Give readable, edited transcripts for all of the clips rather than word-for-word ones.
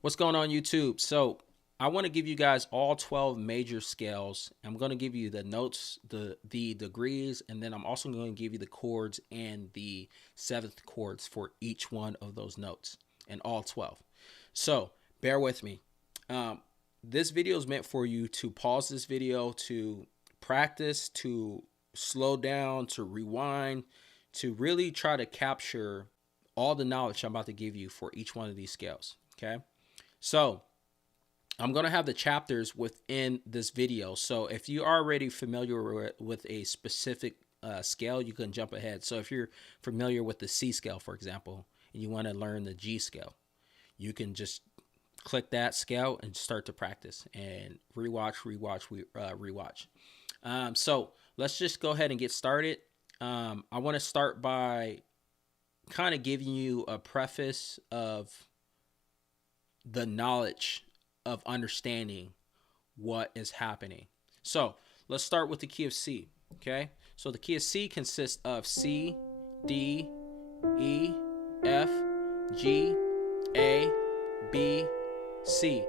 What's going on YouTube? So I want to give you guys all 12 major scales. I'm going to give you the notes, the degrees, and then I'm also going to give you the chords and the seventh chords for each one of those notes and all 12. So bear with me. This video is meant for you to pause this video, to practice, to slow down, to rewind, to really try to capture all the knowledge I'm about to give you for each one of these scales. Okay. So I'm going to have the chapters within this video. So if you are already familiar with a specific scale, you can jump ahead. So if you're familiar with the C scale, for example, and you want to learn the G scale, you can just click that scale and start to practice and rewatch. So let's just go ahead and get started. I want to start by kind of giving you a preface of the knowledge of understanding what is happening. So let's start with the key of C. Okay, so the key of C consists of C, D, E, F, G, A, B, C.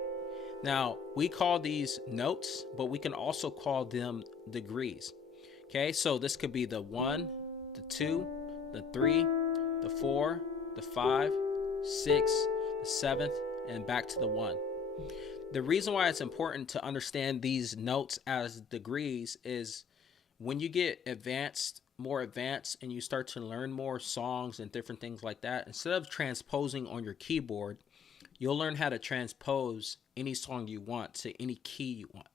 Now we call these notes, but we can also call them degrees. Okay, so this could be the 1, the 2, the 3, the 4, the 5, 6, the 7th, and back to the 1. The reason why it's important to understand these notes as degrees is when you get more advanced, and you start to learn more songs and different things like that, instead of transposing on your keyboard, you'll learn how to transpose any song you want to any key you want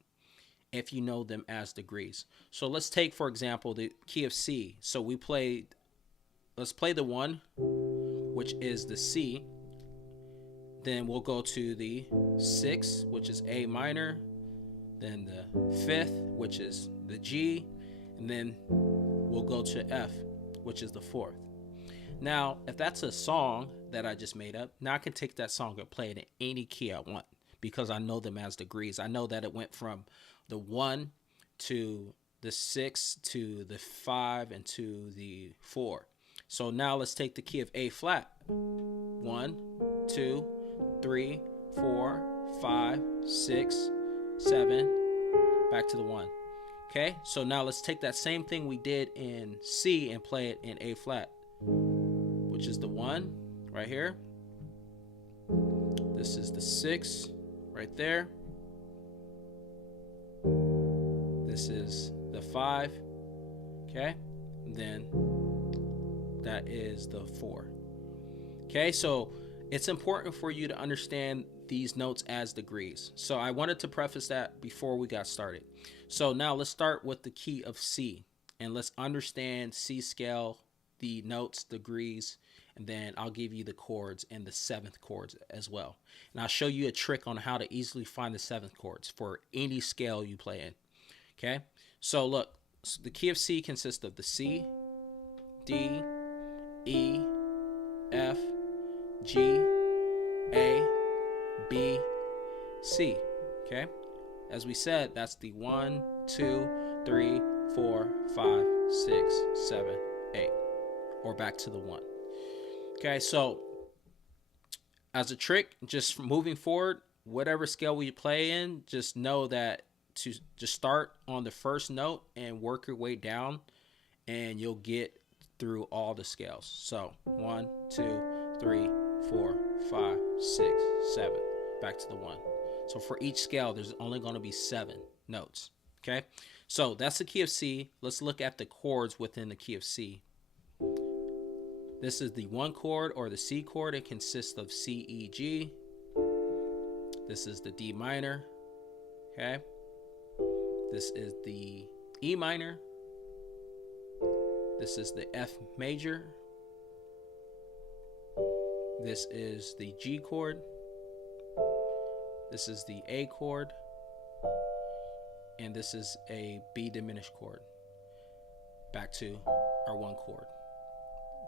if you know them as degrees. So let's take, for example, the key of C. So let's play the 1, which is the C. Then we'll go to the 6, which is A minor. Then the 5th, which is the G. And then we'll go to F, which is the 4th. Now, if that's a song that I just made up, now I can take that song and play it in any key I want because I know them as degrees. I know that it went from the 1 to the 6 to the 5 and to the 4. So now let's take the key of A flat. 1, 2, 3, 4, 5, 6, 7, back to the 1. Okay, so now let's take that same thing we did in C and play it in A flat, which is the 1 right here. This is the 6 right there. This is the 5. Okay, and then that is the 4. Okay, so it's important for you to understand these notes as degrees. So I wanted to preface that before we got started. So now let's start with the key of C, and let's understand C scale, the notes, degrees, and then I'll give you the chords and the 7th chords as well. And I'll show you a trick on how to easily find the 7th chords for any scale you play in. Okay, so look, the key of C consists of the C, D, E, F, G, A, B, C. Okay, as we said, that's the 1, 2, 3, 4, 5, 6, 7, 8, or back to the 1. Okay, so as a trick, just moving forward, whatever scale we play in, just know that to just start on the first note and work your way down, and you'll get through all the scales. So 1, 2, 3, 4, 5, 6, 7, back to the 1. So for each scale, there's only going to be 7 notes. Okay, so that's the key of C. Let's look at the chords within the key of C. This is the 1 chord, or the C chord. It consists of C, E, G. This is the D minor. Okay, this is the E minor. This is the F major. This is the G chord. This is the A chord. And this is a B diminished chord. Back to our 1 chord,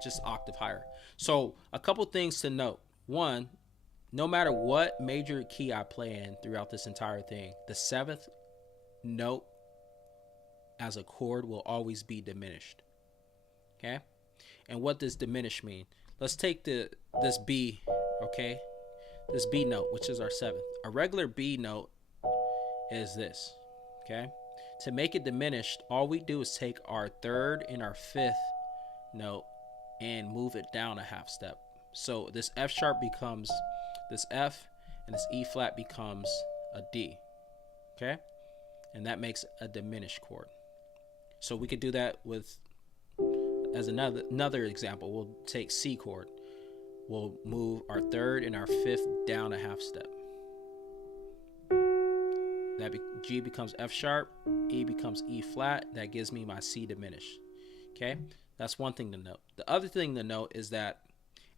just octave higher. So a couple things to note. 1, no matter what major key I play in throughout this entire thing, the 7th note as a chord will always be diminished. Okay, and what does diminish mean? Let's take this B. Okay, this B note, which is our 7th. A regular B note is this, okay? To make it diminished, all we do is take our 3rd and our 5th note and move it down a half step. So this F sharp becomes this F, and this E flat becomes a D, okay? And that makes a diminished chord. So we could do that with, as another example, we'll take C chord. We'll move our 3rd and our 5th down a half step. G becomes F sharp, E becomes E flat. That gives me my C diminished. Okay, that's one thing to note. The other thing to note is that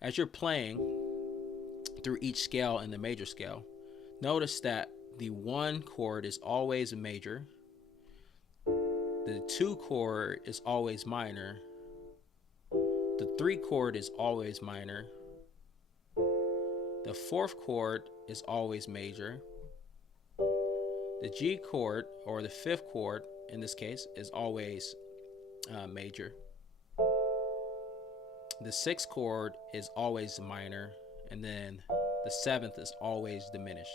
as you're playing through each scale in the major scale, notice that the 1 chord is always a major, the 2 chord is always minor, the 3 chord is always minor, the 4th chord is always major, the G chord, or the 5th chord in this case, is always major. The 6th chord is always minor, and then the 7th is always diminished.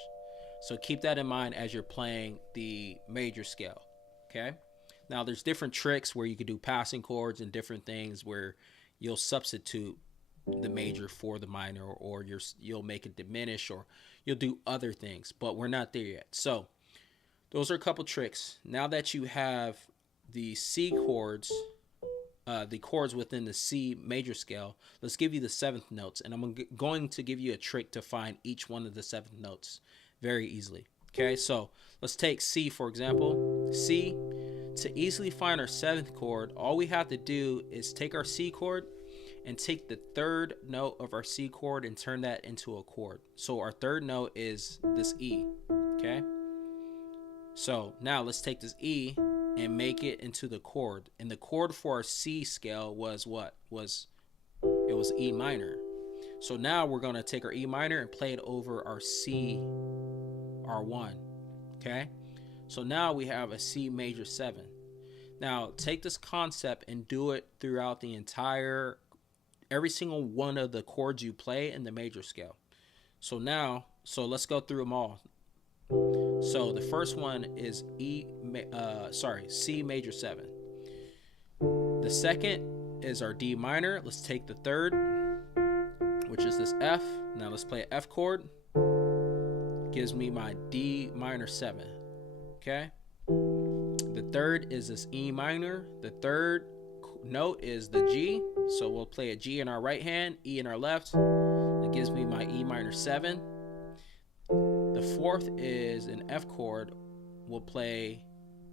So keep that in mind as you're playing the major scale, okay? Now there's different tricks where you could do passing chords and different things where you'll substitute the major for the minor, or you'll make it diminish, or you'll do other things, but we're not there yet. So those are a couple tricks. Now that you have the C chords, the chords within the C major scale, let's give you the 7th notes, and I'm going to give you a trick to find each one of the 7th notes very easily. Okay, so let's take C for example. C, to easily find our 7th chord, all we have to do is take our C chord and take the 3rd note of our C chord and turn that into a chord. So our 3rd note is this E, okay? So now let's take this E and make it into the chord. And the chord for our C scale was what? It was E minor. So now we're going to take our E minor and play it over our C, R1. Okay? So now we have a C major 7. Now take this concept and do it throughout the every single one of the chords you play in the major scale. So let's go through them all. So the first one is C major 7. The second is our D minor. Let's take the 3rd, which is this F. Now let's play an F chord. Gives me my D minor 7. Okay. The 3rd is this E minor. The 3rd note is the G. So we'll play a G in our right hand, E in our left. That gives me my E minor 7. The 4th is an F chord. We'll play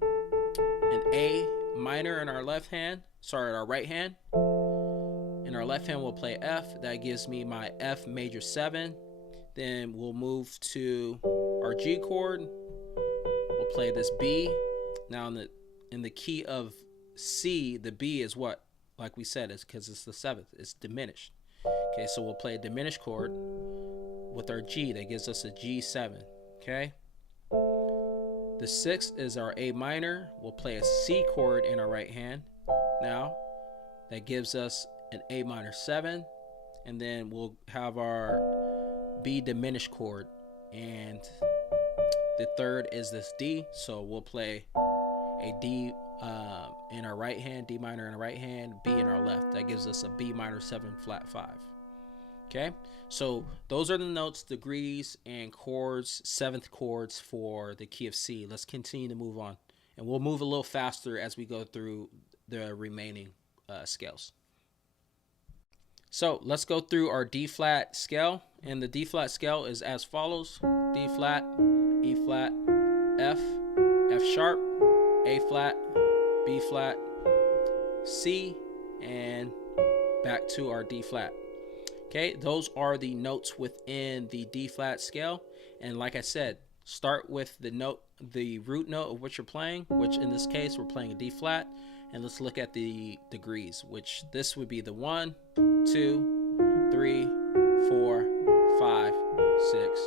an A minor in our left hand. Our right hand. In our left hand, we'll play F. That gives me my F major 7. Then we'll move to our G chord. We'll play this B. Now in the key of C, the B is what? Like we said, it's because it's the 7th. It's diminished. Okay, so we'll play a diminished chord with our G. That gives us a G7. Okay. The 6th is our A minor. We'll play a C chord in our right hand. Now that gives us an A minor 7, and then we'll have our B diminished chord, and the 3rd is this D. So we'll play a D in our right hand, D minor in our right hand, B in our left. That gives us a B minor 7 flat 5. Okay, so those are the notes, degrees, and chords, 7th chords for the key of C. Let's continue to move on, and we'll move a little faster as we go through the remaining scales. So let's go through our D flat scale, and the D flat scale is as follows: D flat, E flat, F, F sharp, A flat, B flat, C, and back to our D flat. Okay, those are the notes within the D flat scale. And like I said, start with the root note of what you're playing, which in this case we're playing a D flat. And let's look at the degrees, which this would be the 1, 2, 3, 4, 5, 6,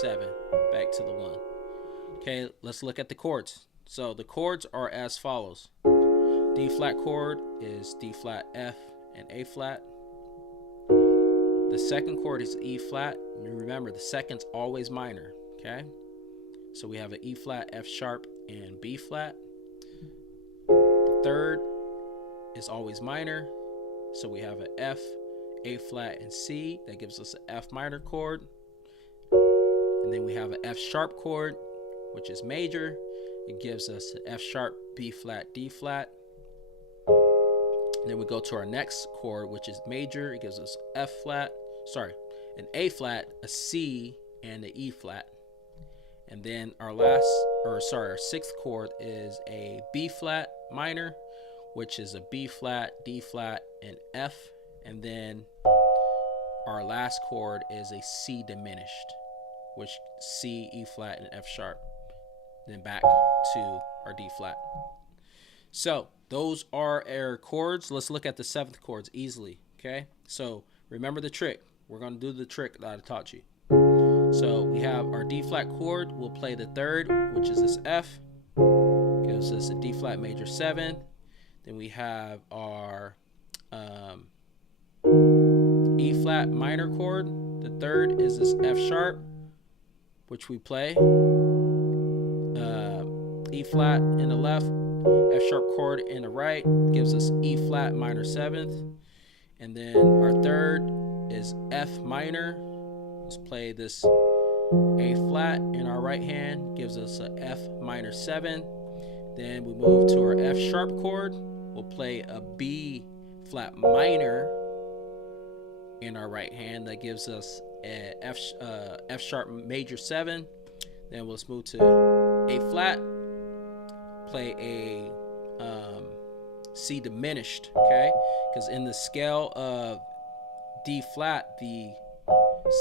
7, back to the 1. Okay, let's look at the chords. So the chords are as follows. D flat chord is D flat, F, and A flat. The The second chord is E flat. And remember, the second's always minor. Okay, so we have an E flat, F sharp, and B flat. The third is always minor, so we have an F, A flat, and C. That gives us an F minor chord. And then we have an F sharp chord, which is major. It gives us an F sharp, B flat, D flat. And then we go to our next chord, which is major. It gives us an A flat, a C, and an E flat. And then our sixth chord is a B flat minor, which is a B flat, D flat, and F. And then our last chord is a C diminished, which C, E flat, and F sharp. Then back to our D flat. So those are our chords. Let's look at the seventh chords easily. Okay, so remember the trick. We're going to do the trick that I taught you. So we have our D flat chord. We'll play the third, which is this F. Gives us a D flat major 7. Then we have our E flat minor chord. The third is this F sharp, which we play. E flat in the left, F sharp chord in the right, gives us E flat minor 7th. And then our third is F minor. Let's play this A flat in our right hand, gives us a F minor 7. Then we move to our F sharp chord. We'll play a B flat minor in our right hand. That gives us a F sharp major 7. Then let's move to A flat, play a C diminished, okay? Because in the scale of D flat, the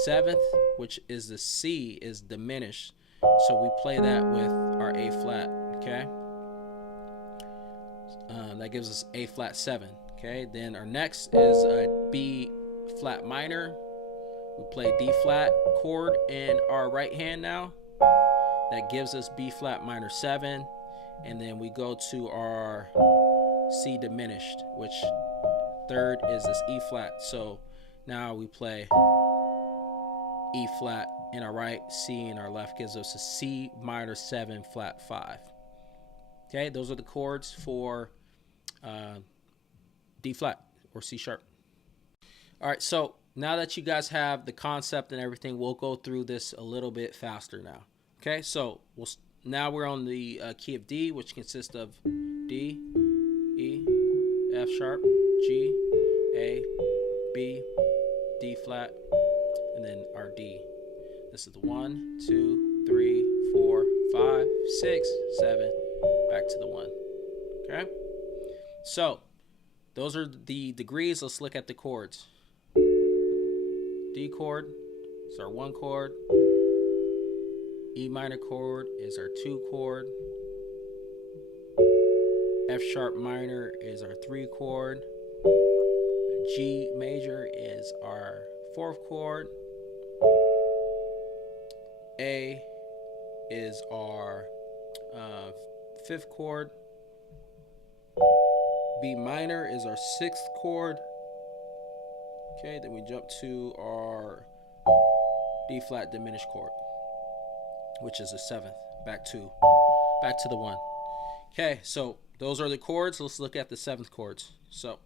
7th, which is the C, is diminished. So we play that with our A flat, okay? That gives us A flat 7, okay? Then our next is a B flat minor. We play D flat chord in our right hand now. That gives us B flat minor 7. And then we go to our C diminished, which third is this E flat. So now we play E flat in our right, C in our left, gives us a C minor 7 flat 5. Okay, those are the chords for D flat or C sharp. All right, so now that you guys have the concept and everything, we'll go through this a little bit faster now. Okay, so now we're on the key of D, which consists of D, E, F sharp, G, A, B, D flat, and then our D. This is the 1, 2, 3, 4, 5, 6, 7, back to the 1. Okay, so those are the degrees. Let's look at the chords. D chord is our 1 chord. E minor chord is our 2 chord. F sharp minor is our 3 chord. G major is our 4th chord. A is our 5th chord. B minor is our 6th chord. Okay, then we jump to our D flat diminished chord, which is the 7th. Back to the 1. Okay, so those are the chords. Let's look at the 7th chords. So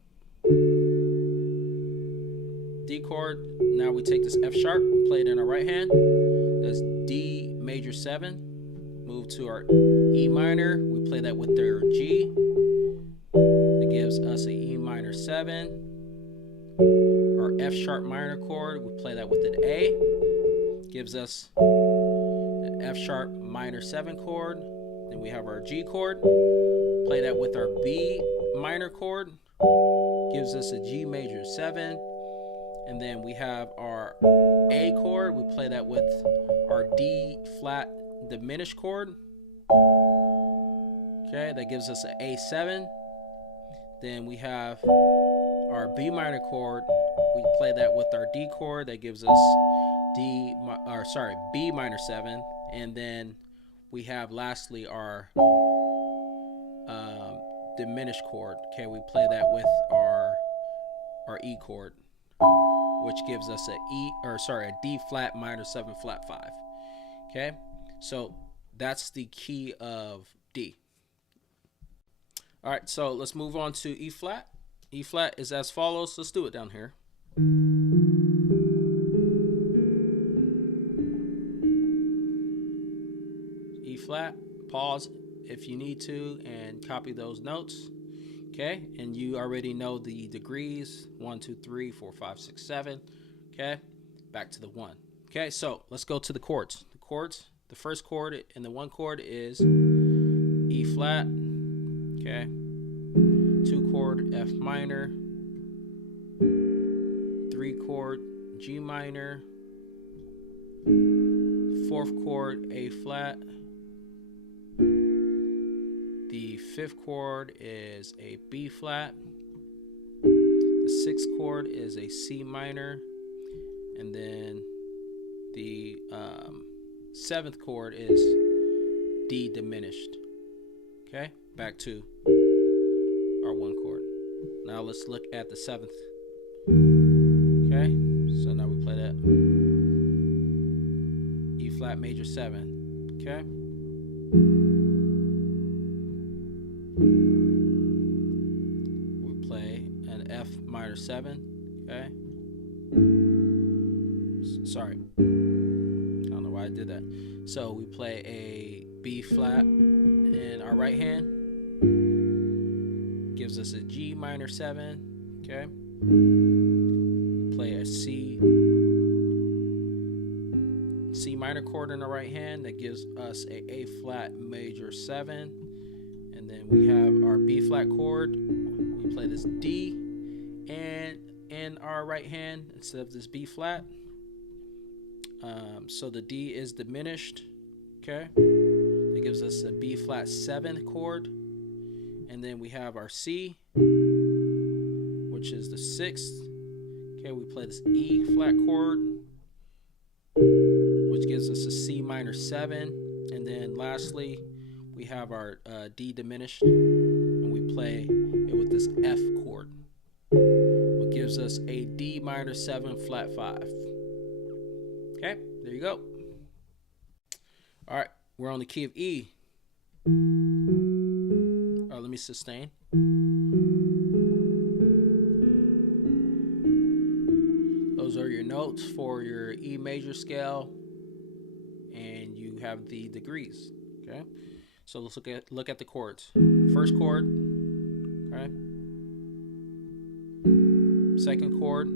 D chord. Now we take this F sharp, play it in our right hand. That's D major 7. Move to our E minor. We play that with our G. That gives us an E minor 7. Our F sharp minor chord, we play that with an A. Gives us an F sharp minor 7 chord. Then we have our G chord. Play that with our B minor chord. Gives us a G major 7. And then we have our A chord. We play that with our D flat diminished chord. Okay, that gives us an A7. Then we have our B minor chord. We play that with our D chord. That gives us B minor 7. And then we have lastly our diminished chord. Okay, we play that with our E chord. which gives us a D flat minor 7 flat 5. Okay, so that's the key of D. All right, so let's move on to E flat. E flat is as follows. Let's do it down here. E flat, pause if you need to and copy those notes. Okay, and you already know the degrees 1, 2, 3, 4, 5, 6, 7. Okay, back to the 1. Okay, so let's go to the chords. The chords, the first chord in the 1 chord is E flat. Okay, 2 chord F minor, 3 chord G minor, 4th chord A flat. The 5th chord is a B flat. The 6th chord is a C minor. And then the 7th chord is D diminished. Okay, back to our 1 chord. Now let's look at the 7th. Okay, so now we play that E flat major 7. Okay. We play an F minor 7. Okay. Sorry. I don't know why I did that. So we play a B flat in our right hand. Gives us a G minor 7. Okay. Play a C minor chord in the right hand that gives us a flat major 7. And then we have our B flat chord. We play this D and in our right hand instead of this B flat. So the D is diminished. Okay. That gives us a B flat 7 chord. And then we have our C, which is the 6th. Okay, we play this E flat chord, which gives us a C minor 7. And then lastly, we have our D diminished, and we play it with this F chord, which gives us a D minor 7 flat 5. Okay, there you go. All right, we're on the key of E. All right, let me sustain. Those are your notes for your E major scale, and you have the degrees. Okay, so let's look at the chords. First chord, okay. Second chord,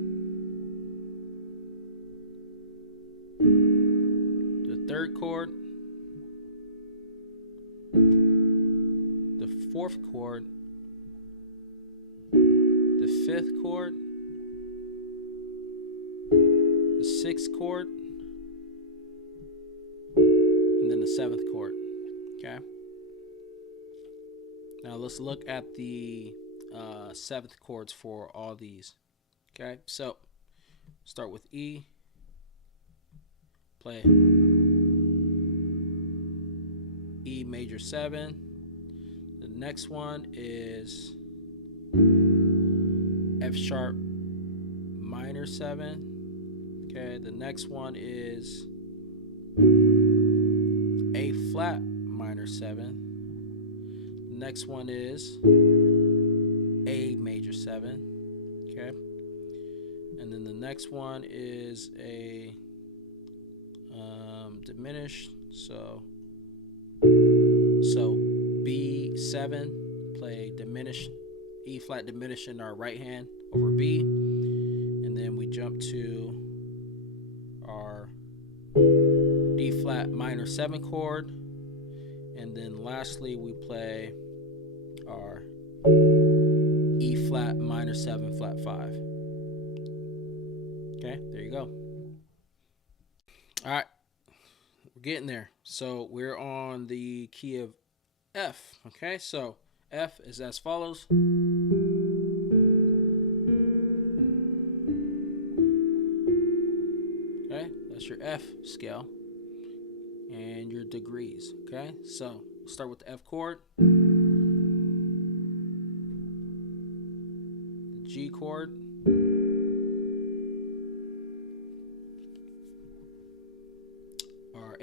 the third chord, the 4th chord, the 5th chord, the 6th chord, and then the 7th chord. Okay. Now let's look at the 7th chords for all these. Okay, so start with E. Play E major 7. The next one is F sharp minor 7. Okay, the next one is A flat minor 7. The next one is A major 7. Okay, and then the next one is a diminished. So B7, play diminished, E flat diminished in our right hand over B, and then we jump to our D flat minor 7 chord, and then lastly we play our E flat minor 7 flat 5. Okay, there you go. All right, we're getting there. So we're on the key of F. Okay, so F is as follows. Okay, that's your F scale and your degrees. Okay, so start with the F chord, the G chord,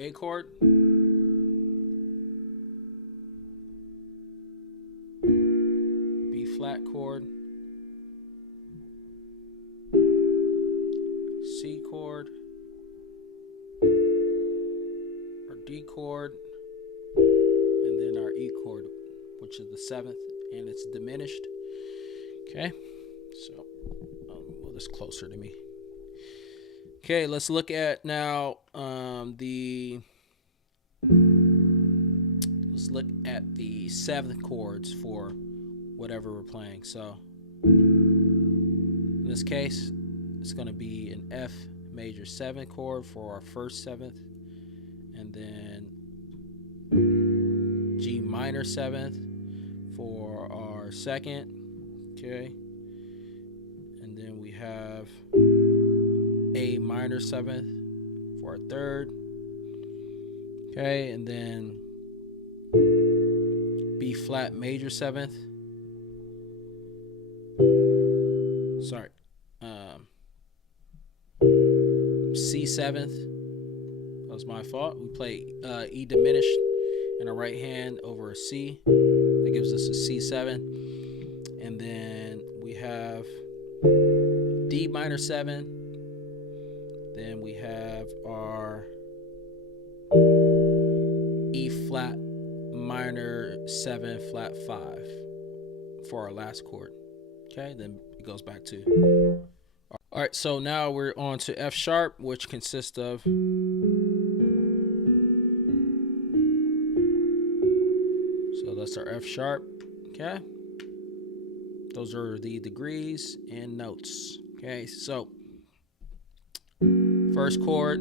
A chord, B flat chord, C chord, our D chord, and then our E chord, which is the 7th, and it's diminished. Okay, so I'll move this closer to me. Okay, let's look at now let's look at the 7th chords for whatever we're playing. So in this case, it's going to be an F major 7 chord for our first 7th, and then G minor 7th for our second. Okay, and then we have A minor 7th for our third. Okay, and then B flat major 7th. Sorry. C 7th. That was my fault. We play E diminished in our right hand over a C. That gives us a C7. And then we have D minor 7. Then we have our E flat minor 7 flat 5 for our last chord. Okay, then it goes back to. All right, so now we're on to F sharp, which consists of. So that's our F sharp. Okay, those are the degrees and notes. Okay, so first chord,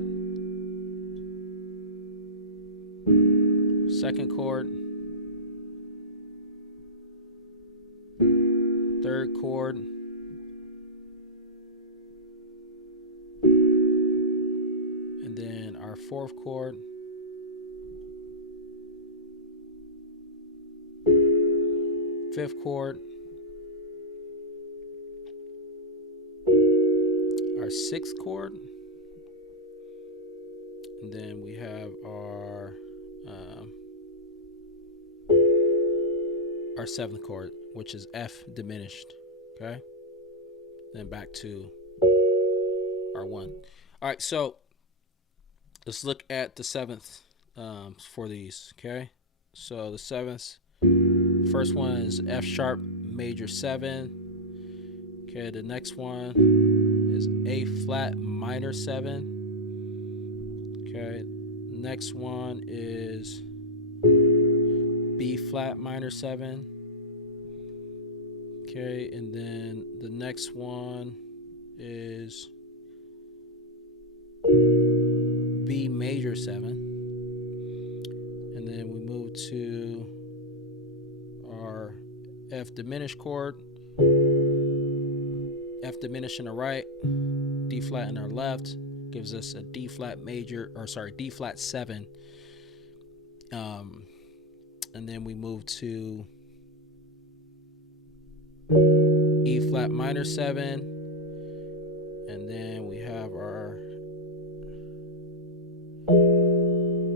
second chord, third chord, and then our fourth chord, fifth chord, our sixth chord, and then we have our 7th chord, which is F diminished. Okay, then back to our 1. All right, so let's look at the 7th for these. Okay, so the 7th, first one is F sharp major 7. Okay, the next one is A flat minor 7. Okay, next one is B flat minor 7. Okay, and then the next one is B major 7. And then we move to our F diminished chord. F diminished in the right, D flat in our left, gives us a D flat major, or sorry, D flat 7. And then we move to E flat minor 7, and then we have our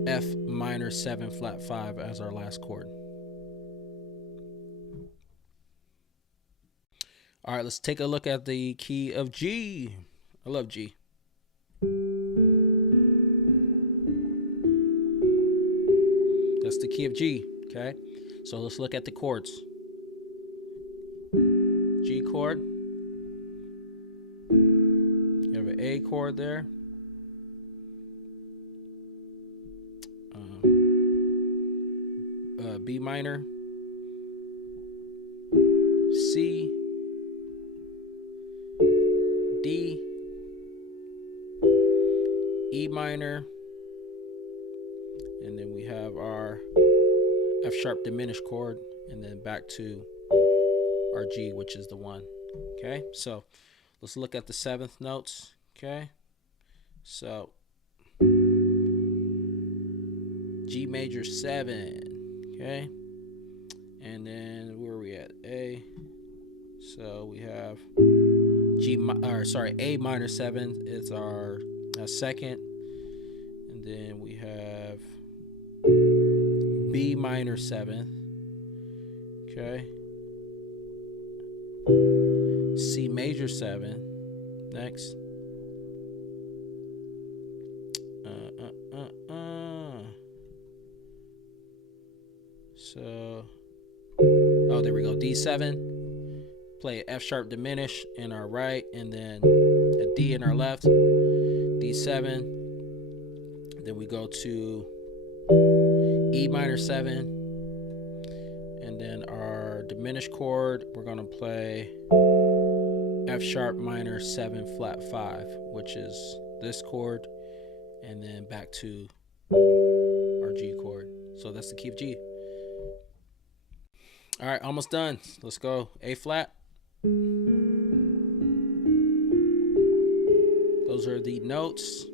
F minor 7 flat 5 as our last chord. All right, let's take a look at the key of G. I love G. That's the key of G, okay? So let's look at the chords. G chord. You have an A chord there. B minor. C. D. E minor. And then we have our F sharp diminished chord, and then back to our G, which is the 1. Okay, so let's look at the 7th notes. Okay, so G major 7. Okay, and then where are we at? A. So we have A minor 7th is our second, and And then we have B minor 7th. Okay. C major 7. Next. So, oh, there we go. D7. Play F sharp diminished in our right, and then a D in our left. D7. Then we go to E minor 7. And then our diminished chord, we're going to play F sharp minor 7 flat 5, which is this chord, and then back to our G chord. So that's the key of G. All right, almost done. Let's go A flat. Those are the notes.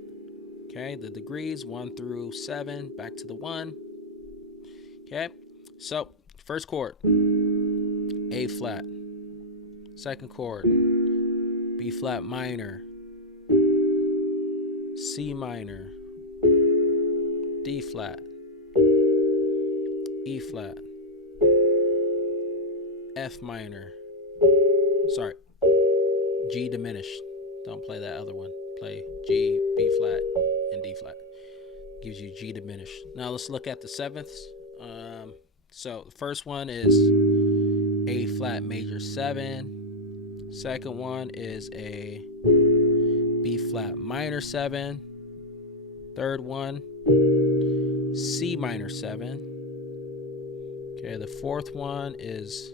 Okay, the degrees 1 through 7, back to the 1. Okay, so first chord, A flat. Second chord, B flat minor, C minor, D flat, E flat, F minor, sorry, G diminished. Don't play that other one. Play G, B flat, and D flat. Gives you G diminished. Now let's look at the sevenths. So the first one is A flat major 7. Second one is a B flat minor 7. Third one, C minor 7. Okay, the fourth one is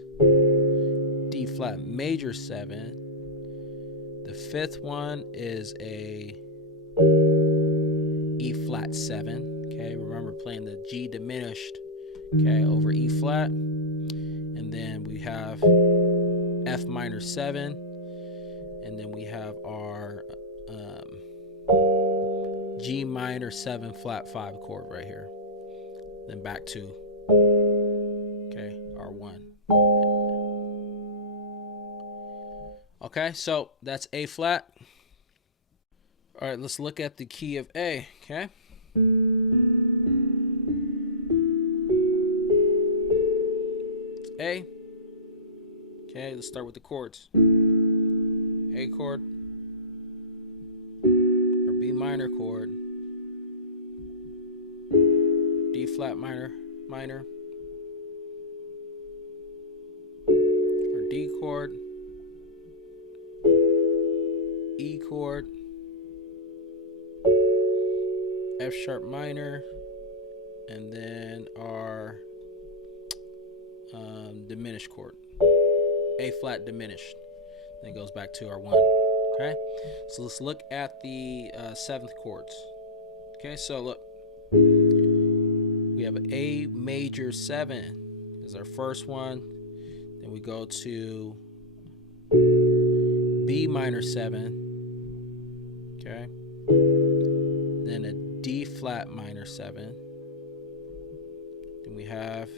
D flat major 7. The fifth one is a E flat 7. Okay, remember playing the G diminished, okay, over E flat. And then we have F minor 7. And then we have our G minor 7 flat 5 chord right here. Then back to, okay, our 1. Okay, so that's A flat. All right, let's look at the key of A, okay? It's A. Okay, let's start with the chords. A chord, or B minor chord, D flat minor, or D chord, E chord, F sharp minor, and then our diminished chord, A flat diminished. Then it goes back to our 1. Okay, so let's look at the 7th chords. Okay, so look, we have an A major 7 is our first one. Then we go to B minor 7. Okay, then a D flat minor 7. Then we have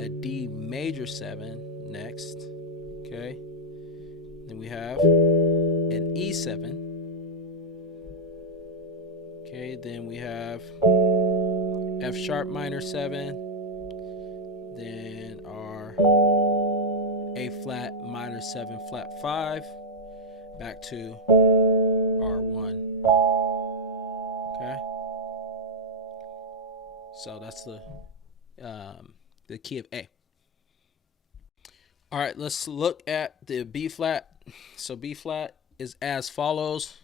a D major 7 next. Okay, then we have an E7. Okay, then we have F sharp minor 7. Then our A flat minor 7 flat 5. Back to our 1. Okay, so that's the key of A. All right, let's look at the B flat. So B flat is as follows.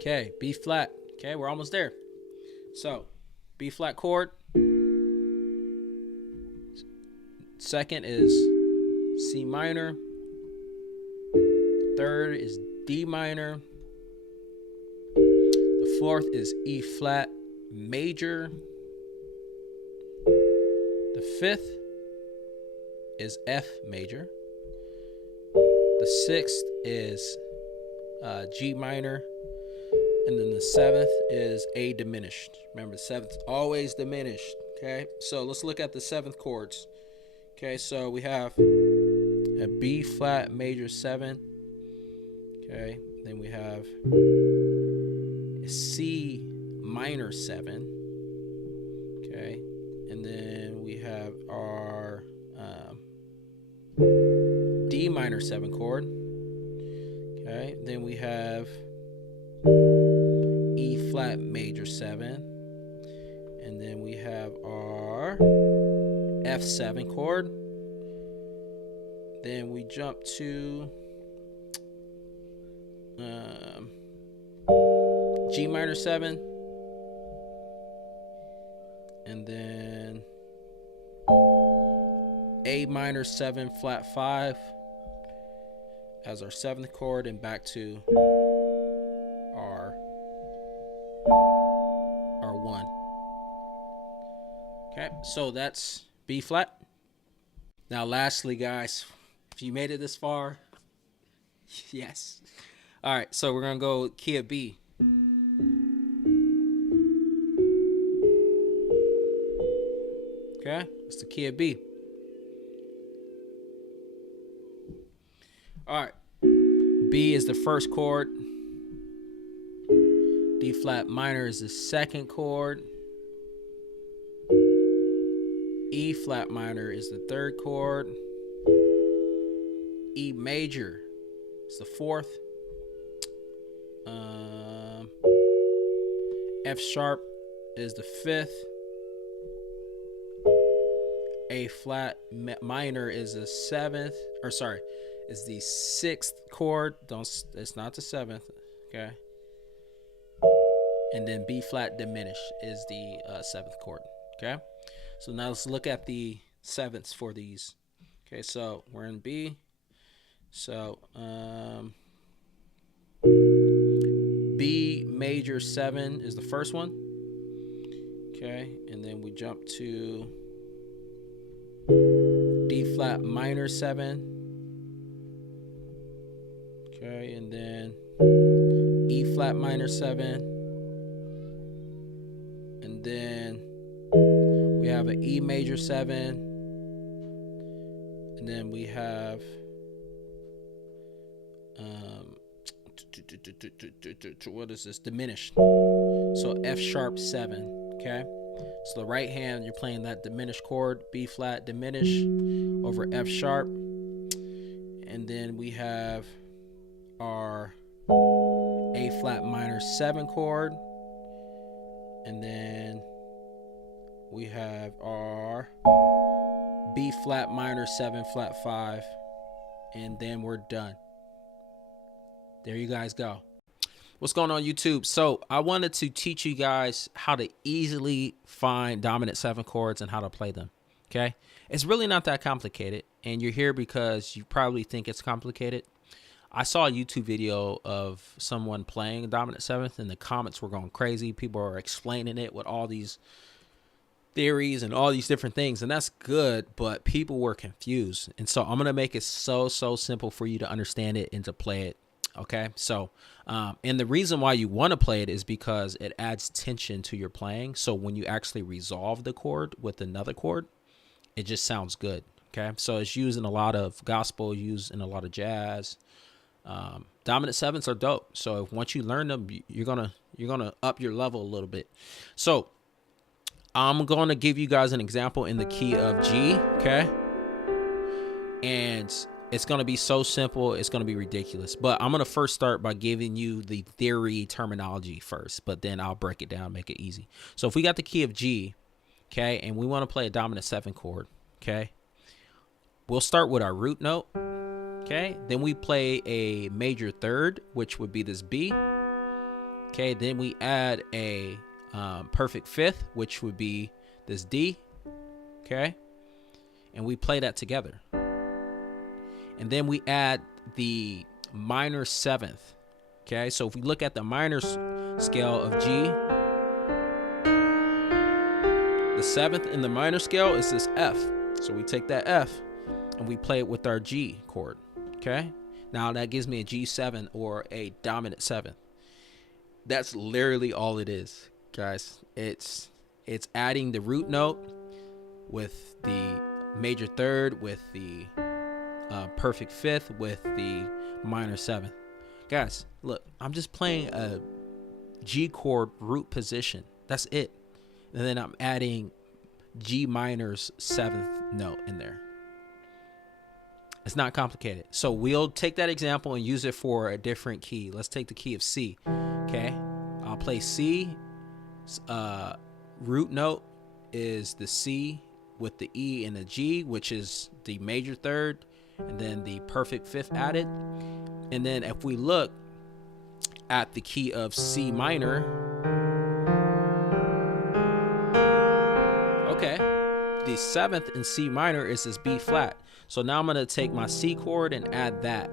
Okay, B flat. Okay, we're almost there. So B flat chord. Second is C minor. Third is D minor. The fourth is E flat major. The fifth is F major. The sixth is G minor. And then the seventh is A diminished. Remember, the seventh is always diminished. Okay, so let's look at the 7th chords. Okay, so we have a B flat major 7. Okay, then we have a C minor 7. Okay, and then we have our D minor 7 chord. Okay, then we have E flat major 7, and then we have our F7 chord. Then we jump to G minor 7, and then A minor 7 flat 5 as our 7th chord, and back to our 1. Okay, so that's B flat. Now lastly, guys, if you made it this far, yes. All right, so we're gonna go key of B. Okay, it's the key of B. All right, B is the first chord. D flat minor is the second chord. E flat minor is the third chord. E major is the fourth. F sharp is the fifth. A flat minor is the seventh, or sorry, is the sixth chord. It's not the seventh. Okay. And then B flat diminished is the seventh chord. Okay. So now let's look at the sevenths for these. Okay, so we're in B. So B major 7 is the first one. Okay, and then we jump to D flat minor 7. Okay, and then E flat minor 7. And then we have an E major 7. And then we have what is this? Diminished. So F sharp 7. Okay. So the right hand, you're playing that diminished chord, B flat diminish over F sharp. And then we have our A flat minor 7 chord. And then we have our B flat minor 7 flat 5. And then we're done. There you guys go. What's going on, YouTube? So I wanted to teach you guys how to easily find dominant 7 chords and how to play them. Okay, it's really not that complicated, and you're here because you probably think it's complicated. I saw a YouTube video of someone playing dominant 7th, and the comments were going crazy. People are explaining it with all these theories and all these different things, and that's good, but people were confused. And so I'm gonna make it so simple for you to understand it and to play it. Okay, so and the reason why you want to play it is because it adds tension to your playing. So when you actually resolve the chord with another chord, it just sounds good. Okay, so it's used in a lot of gospel, used in a lot of jazz. Dominant 7s are dope. So if once you learn them, you're gonna up your level a little bit. So I'm gonna give you guys an example in the key of G. Okay, and it's going to be so simple, it's going to be ridiculous. But I'm going to first start by giving you the theory terminology first, but then I'll break it down, make it easy. So if we got the key of G, okay, and we want to play a dominant 7 chord, okay, we'll start with our root note, okay, then we play a major third, which would be this B, okay, then we add a perfect fifth, which would be this D, okay, and we play that together. And then we add the minor 7th. Okay, so if we look at the minor scale of G, the 7th in the minor scale is this F. So we take that F and we play it with our G chord. Okay, now that gives me a G7 or a dominant 7th. That's literally all it is, guys. It's adding the root note with the major third with the perfect fifth with the minor seventh. Guys, look, I'm just playing a G chord root position. That's it. And then I'm adding G minor's seventh note in there. It's not complicated. So we'll take that example and use it for a different key. Let's take the key of C. Okay, I'll play C. Root note is the C with the E and the G, which is the major third, and then the perfect fifth added. And then if we look at the key of C minor, okay, the seventh in C minor is this B flat. So now I'm going to take my C chord and add that.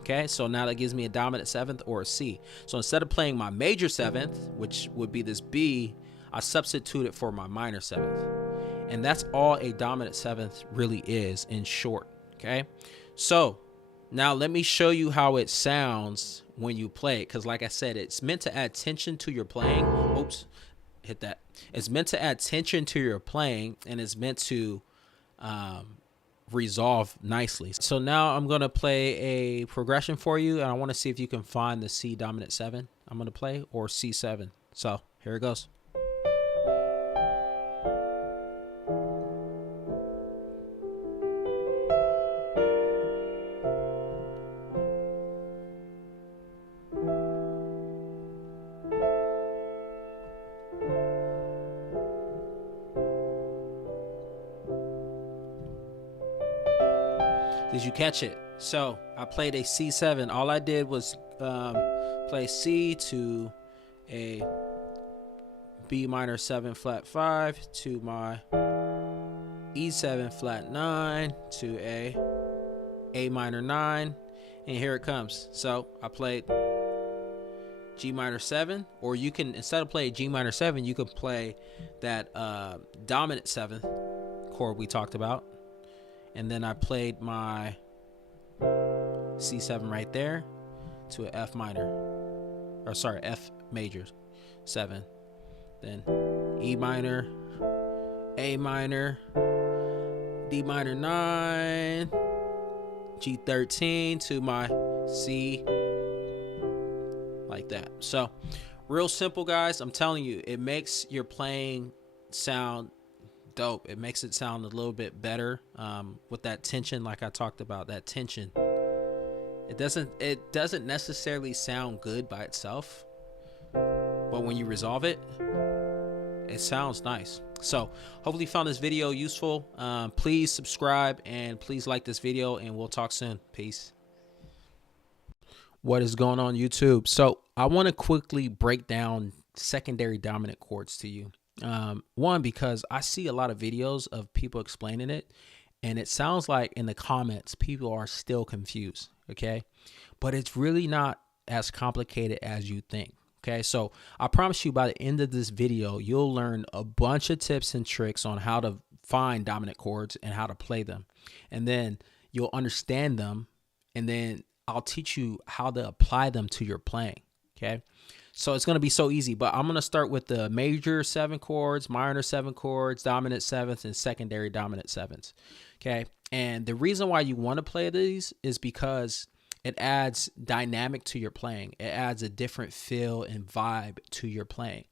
Okay, so now that gives me a dominant seventh or a C. So instead of playing my major seventh, which would be this B, I substitute it for my minor seventh. And that's all a dominant seventh really is in short. Okay, so now let me show you how it sounds when you play it. Because like I said, it's meant to add tension to your playing. Oops, hit that. It's meant to add tension to your playing, and it's meant to resolve nicely. So now I'm going to play a progression for you, and I want to see if you can find the C dominant 7 I'm going to play, or C7. So here it goes. Did you catch it? So I played a C7. All I did was play C to a B minor 7 flat 5 to my E7 flat 9 to A minor 9, and here it comes. So I played G minor 7, or you can, instead of playing G minor 7, you could play that dominant 7th chord we talked about. And then I played my C7 right there to an F minor, or sorry, F major 7. Then E minor, A minor, D minor 9, G13 to my C, like that. So real simple, guys. I'm telling you, it makes your playing sound dope. It makes it sound a little bit better with that tension, like I talked about. That tension, it doesn't necessarily sound good by itself, but when you resolve it, it sounds nice. So hopefully you found this video useful. Please subscribe and please like this video, and we'll talk soon. Peace. What is going on, YouTube? So I want to quickly break down secondary dominant chords to you. One, because I see a lot of videos of people explaining it, and it sounds like in the comments people are still confused. Okay, but it's really not as complicated as you think. Okay, so I promise you, by the end of this video, you'll learn a bunch of tips and tricks on how to find dominant chords and how to play them, and then you'll understand them, and then I'll teach you how to apply them to your playing. Okay, so it's going to be so easy, but I'm going to start with the major 7 chords, minor 7 chords, dominant 7ths, and secondary dominant 7ths. Okay, and the reason why you want to play these is because it adds dynamic to your playing. It adds a different feel and vibe to your playing,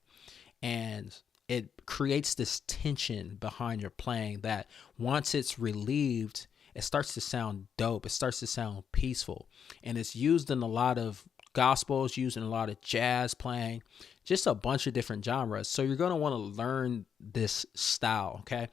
and it creates this tension behind your playing that once it's relieved, it starts to sound dope. It starts to sound peaceful, and it's used in a lot of gospels, used in a lot of jazz playing, just a bunch of different genres. So you're going to want to learn this style. Okay.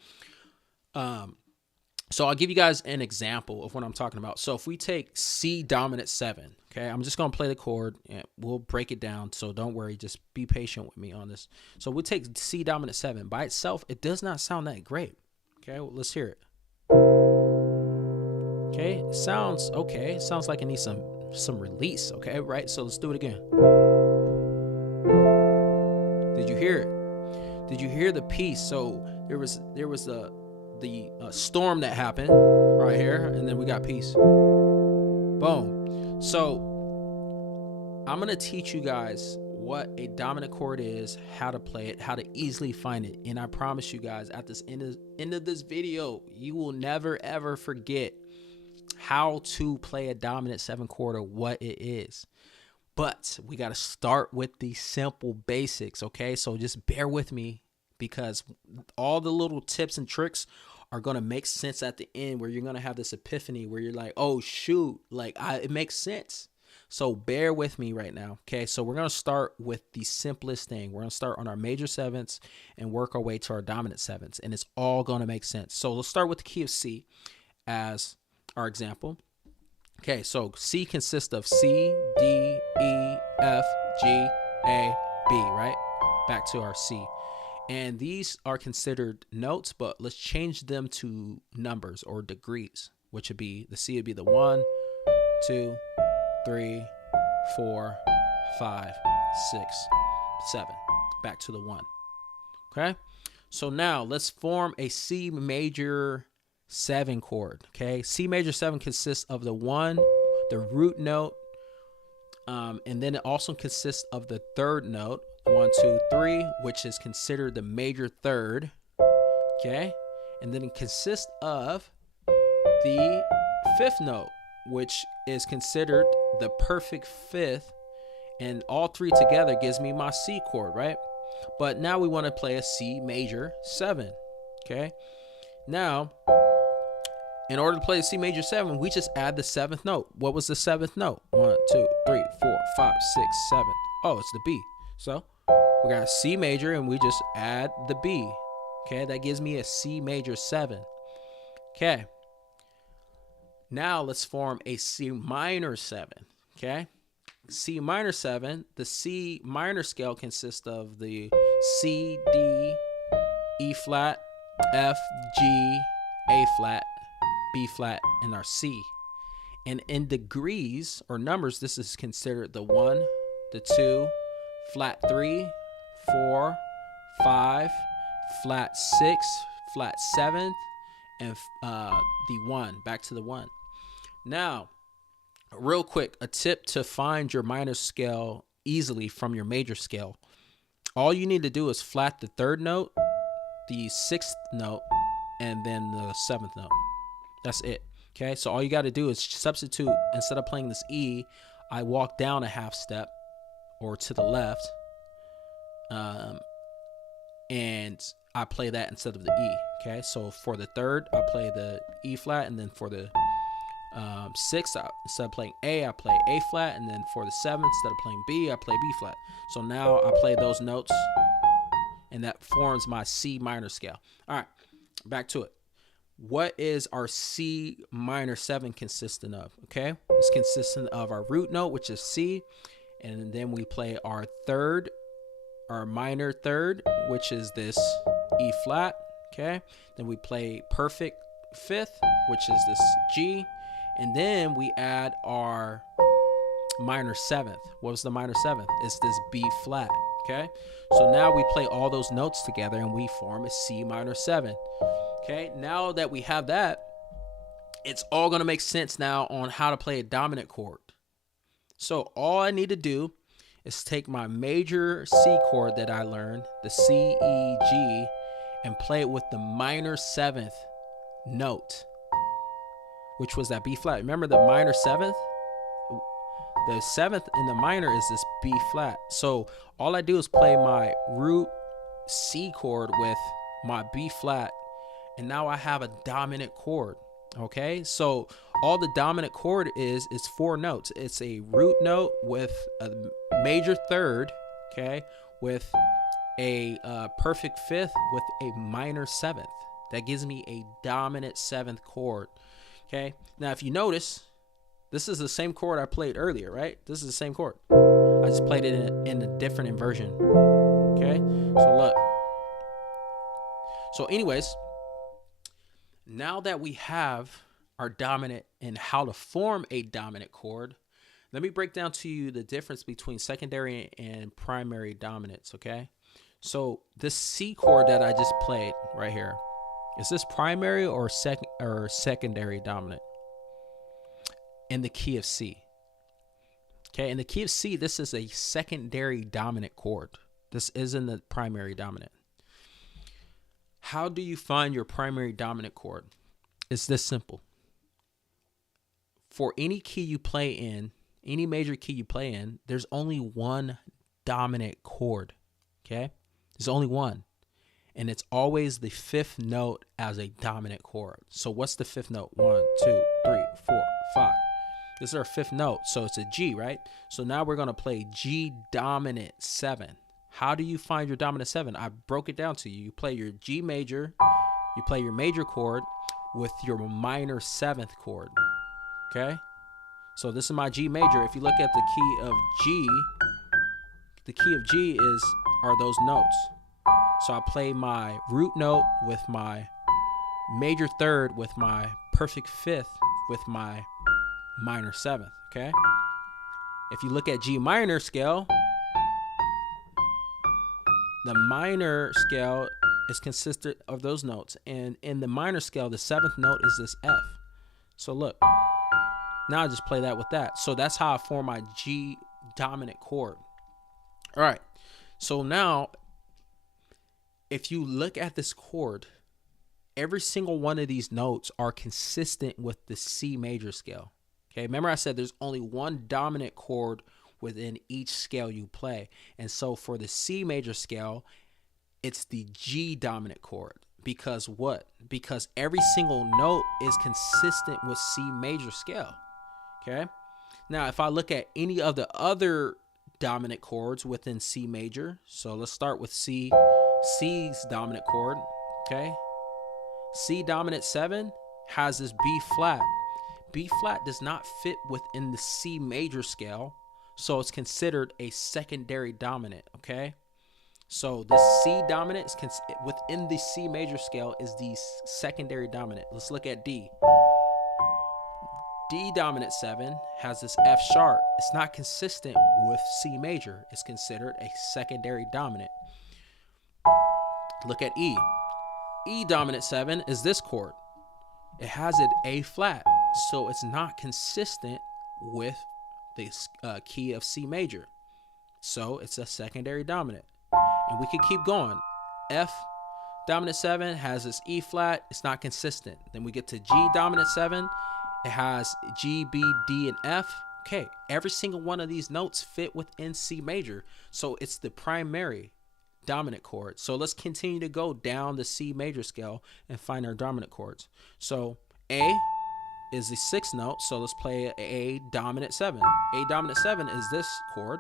So I'll give you guys an example of what I'm talking about. So if we take C dominant 7, okay, I'm just going to play the chord and we'll break it down. So don't worry, just be patient with me on this. So we'll take C dominant 7 by itself. It does not sound that great. Okay. Well, let's hear it. Okay. It sounds okay. It sounds like it needs some release. Okay. Right. So let's do it again. Did you hear it? Did you hear the piece? So there was the storm that happened right here, and then we got peace. Boom. So I'm gonna teach you guys what a dominant chord is, how to play it, how to easily find it, and I promise you guys, at this end of this video, you will never ever forget how to play a dominant 7 chord or what it is. But we got to start with the simple basics, okay? So just bear with me, because all the little tips and tricks are going to make sense at the end, where you're going to have this epiphany where you're like, oh, shoot, like it makes sense. So bear with me right now, okay? So we're going to start with the simplest thing. We're going to start on our major sevenths and work our way to our dominant sevenths, and it's all going to make sense. So let's start with the key of C as our example. Okay, so C consists of C, D, E, F, G, A, B, right? Back to our C. And these are considered notes, but let's change them to numbers or degrees, which would be, the C would be the 1, 2, 3, 4, 5, 6, 7. Back to the 1. Okay? So now let's form a C major 7 chord. Okay, C major 7 consists of the 1, the root note, and then it also consists of the third note, 1, 2, 3, which is considered the major third. Okay, and then it consists of the fifth note, which is considered the perfect fifth, and all three together gives me my C chord, right? But now we want to play a C major 7. Okay, now in order to play the C major 7, we just add the 7th note. What was the 7th note? 1, 2, 3, 4, 5, 6, 7. Oh, it's the B. So we got a C major and we just add the B. Okay, that gives me a C major 7. Okay. Now let's form a C minor 7. Okay. C minor 7, the C minor scale consists of the C, D, E flat, F, G, A flat, B flat, and our C. And in degrees or numbers, this is considered the 1, the 2, flat 3, 4, 5, flat 6, flat 7th, and the 1, back to the 1. Now, real quick, a tip to find your minor scale easily from your major scale. All you need to do is flat the third note, the 6th note, and then the 7th note. That's it. Okay, so all you got to do is substitute. Instead of playing this E, I walk down a half step or to the left, and I play that instead of the E. Okay, so for the third, I play the E flat, and then for the 6th, instead of playing A, I play A flat, and then for the 7th, instead of playing B, I play B flat. So now I play those notes, and that forms my C minor scale. All right, back to it. What is our C minor 7 consistent of? Okay, it's consistent of our root note, which is C, and then we play our third, our minor third, which is this E flat. Okay, then we play perfect fifth, which is this G, and then we add our minor 7th. What was the minor 7th? It's this B flat. Okay, so now we play all those notes together and we form a C minor 7. Okay, now that we have that, it's all going to make sense now on how to play a dominant chord. So all I need to do is take my major C chord that I learned, the C, E, G, and play it with the minor 7th note, which was that B flat. Remember the minor 7th? The 7th in the minor is this B flat. So all I do is play my root C chord with my B flat, and now I have a dominant chord. Okay, so all the dominant chord is 4 notes. It's a root note with a major third, okay, with a perfect fifth with a minor 7th. That gives me a dominant 7th chord. Okay, now if you notice, this is the same chord I played earlier, right? This is the same chord. I just played it in a different inversion. Okay, so look. So anyways, now that we have our dominant and how to form a dominant chord, let me break down to you the difference between secondary and primary dominants, okay? So this C chord that I just played right here, is this primary or secondary dominant? In the key of C. Okay, in the key of C, this is a secondary dominant chord. This isn't the primary dominant. How do you find your primary dominant chord? It's this simple. for any key you play in, any major key you play in, there's only one dominant chord, okay? There's only one, and it's always the fifth note as a dominant chord. So what's the fifth note? 1, 2, 3, 4, 5. This is our fifth note, so it's a G, right? So now we're gonna play G dominant 7. How do you find your dominant 7? I broke it down to you. You play your G major, you play your major chord with your minor 7th chord, okay? So this is my G major. If you look at the key of G are those notes. So I play my root note with my major 3rd with my perfect 5th with my minor 7th, okay? If you look at G minor scale, the minor scale is consistent of those notes. And in the minor scale, the 7th note is this F. So look, now I just play that with that. So that's how I form my G dominant chord. All right, so now if you look at this chord, every single one of these notes are consistent with the C major scale. Okay, remember I said there's only one dominant chord within each scale you play. And so for the C major scale, it's the G dominant chord. Because what? Because every single note is consistent with C major scale. Okay, now if I look at any of the other dominant chords within C major, so let's start with C's dominant chord, okay? C dominant 7 has this B flat. B flat does not fit within the C major scale, so it's considered a secondary dominant, okay? So the C dominant is within the C major scale is the secondary dominant. Let's look at D. D dominant 7 has this F sharp. It's not consistent with C major. It's considered a secondary dominant. Look at E. E dominant 7 is this chord. It has an A flat, so it's not consistent with the key of C major. So it's a secondary dominant. And we can keep going. F dominant 7 has this E flat. It's not consistent. Then we get to G dominant 7. It has G, B, D, and F. Okay, every single one of these notes fit within C major. So it's the primary dominant chord. So let's continue to go down the C major scale and find our dominant chords. So A is the 6th note. So let's play A dominant 7. A dominant 7 is this chord,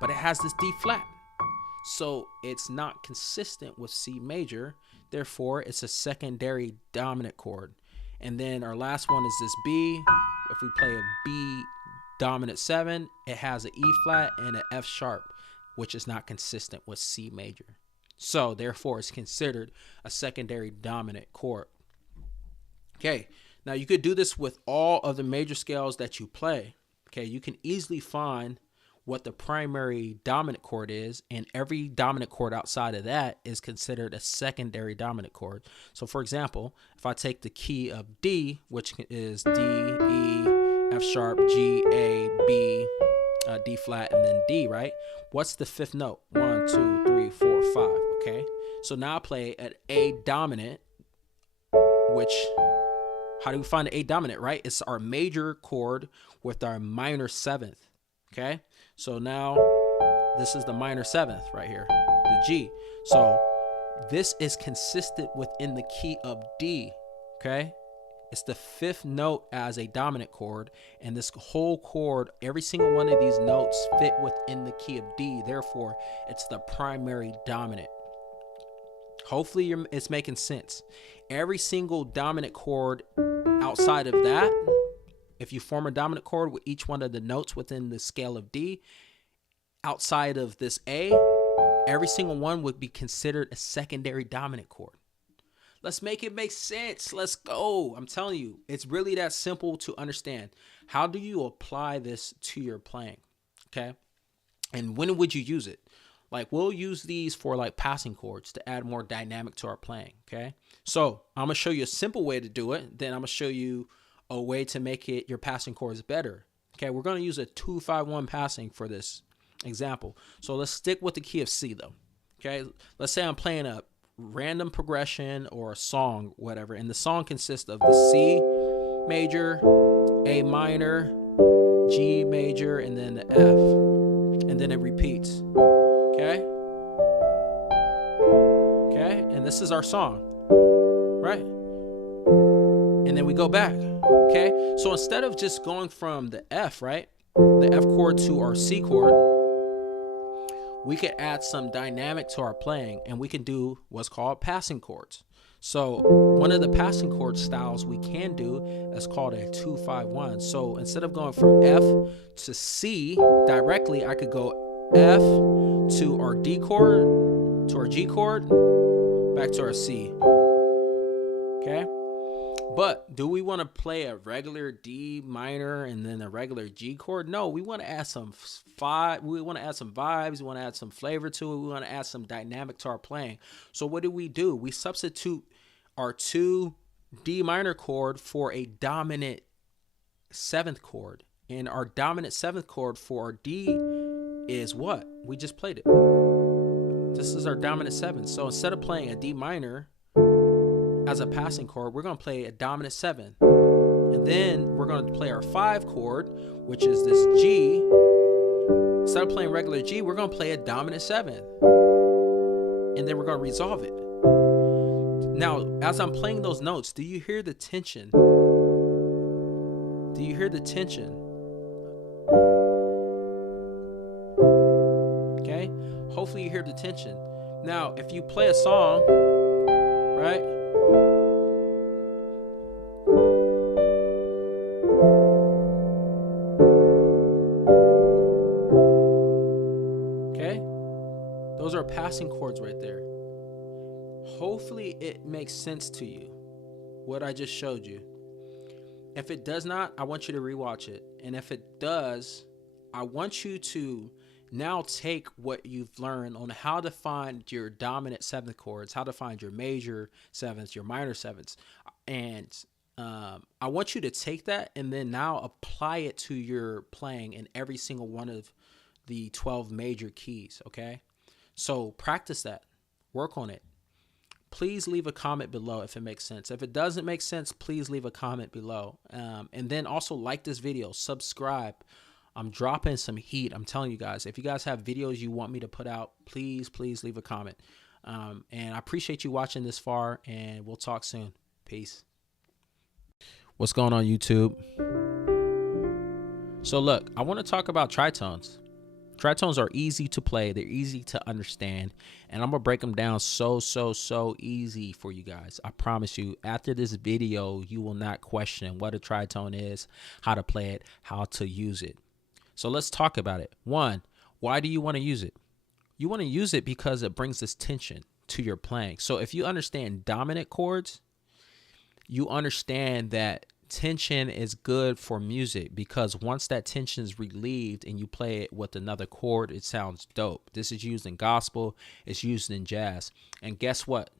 but it has this D flat. So it's not consistent with C major. Therefore, it's a secondary dominant chord. And then our last one is this B. If we play a B dominant 7, it has an E flat and an F sharp, which is not consistent with C major. So therefore, it's considered a secondary dominant chord. Okay, now you could do this with all of the major scales that you play. Okay, you can easily find what the primary dominant chord is, and every dominant chord outside of that is considered a secondary dominant chord. So for example, if I take the key of D, which is D, E, F sharp, G, A, B, D flat, and then D, right? What's the 5th note? 1, 2, 3, 4, 5, okay? So now I play an A dominant, which, how do we find an A dominant, right? It's our major chord with our minor 7th, okay? So now this is the minor 7th right here, the G. So this is consistent within the key of D, okay? It's the 5th note as a dominant chord, and this whole chord, every single one of these notes fit within the key of D. Therefore, it's the primary dominant. Hopefully it's making sense. Every single dominant chord outside of that, if you form a dominant chord with each one of the notes within the scale of D, outside of this A, every single one would be considered a secondary dominant chord. Let's make it make sense. Let's go. I'm telling you, it's really that simple to understand. How do you apply this to your playing? Okay. And when would you use it? Like, we'll use these for like passing chords to add more dynamic to our playing. Okay. So I'm going to show you a simple way to do it. Then I'm going to show you a way to make it your passing chords better. Okay. We're going to use a 2-5-1 passing for this example. So let's stick with the key of C though. Okay. Let's say I'm playing a random progression or a song, whatever, and the song consists of the C major, A minor, G major, and then the F, and then it repeats. Okay? Okay? And this is our song, right? And then we go back. Okay? So instead of just going from the F, right? The F chord to our C chord, we could add some dynamic to our playing, and we can do what's called passing chords. So one of the passing chord styles we can do is called a 2-5-1. So instead of going from F to C directly, I could go F to our D chord, to our G chord, back to our C. Okay? But do we want to play a regular D minor and then a regular G chord? No, we want to add some we want to add some vibes, we want to add some flavor to it, we want to add some dynamic to our playing. So what do? We substitute our 2 D minor chord for a dominant 7th chord. And our dominant 7th chord for our D is what? We just played it. This is our dominant 7th. So instead of playing a D minor as a passing chord, we're going to play a dominant 7. And then we're going to play our 5 chord, which is this G. Instead of playing regular G, we're going to play a dominant 7. And then we're going to resolve it. Now, as I'm playing those notes, do you hear the tension? Do you hear the tension? Okay? Hopefully you hear the tension. Now, if you play a song, right? Okay? Those are passing chords right there. Hopefully it makes sense to you, what I just showed you. If it does not, I want you to rewatch it. And if it does, I want you to now take what you've learned on how to find your dominant 7th chords, how to find your major 7ths, your minor 7ths. And I want you to take that and then now apply it to your playing in every single one of the 12 major keys, okay? So practice that. Work on it. Please leave a comment below if it makes sense. If it doesn't make sense, please leave a comment below. And then also like this video, subscribe. I'm dropping some heat. I'm telling you guys, if you guys have videos you want me to put out, please leave a comment. And I appreciate you watching this far, and we'll talk soon. Peace. What's going on, YouTube? So look, I want to talk about tritones. Tritones are easy to play. They're easy to understand. And I'm going to break them down so easy for you guys. I promise you, after this video, you will not question what a tritone is, how to play it, how to use it. So let's talk about it. One, why do you want to use it? You want to use it because it brings this tension to your playing. So if you understand dominant chords, you understand that tension is good for music, because once that tension is relieved and you play it with another chord, it sounds dope. This is used in gospel, it's used in jazz. And guess what?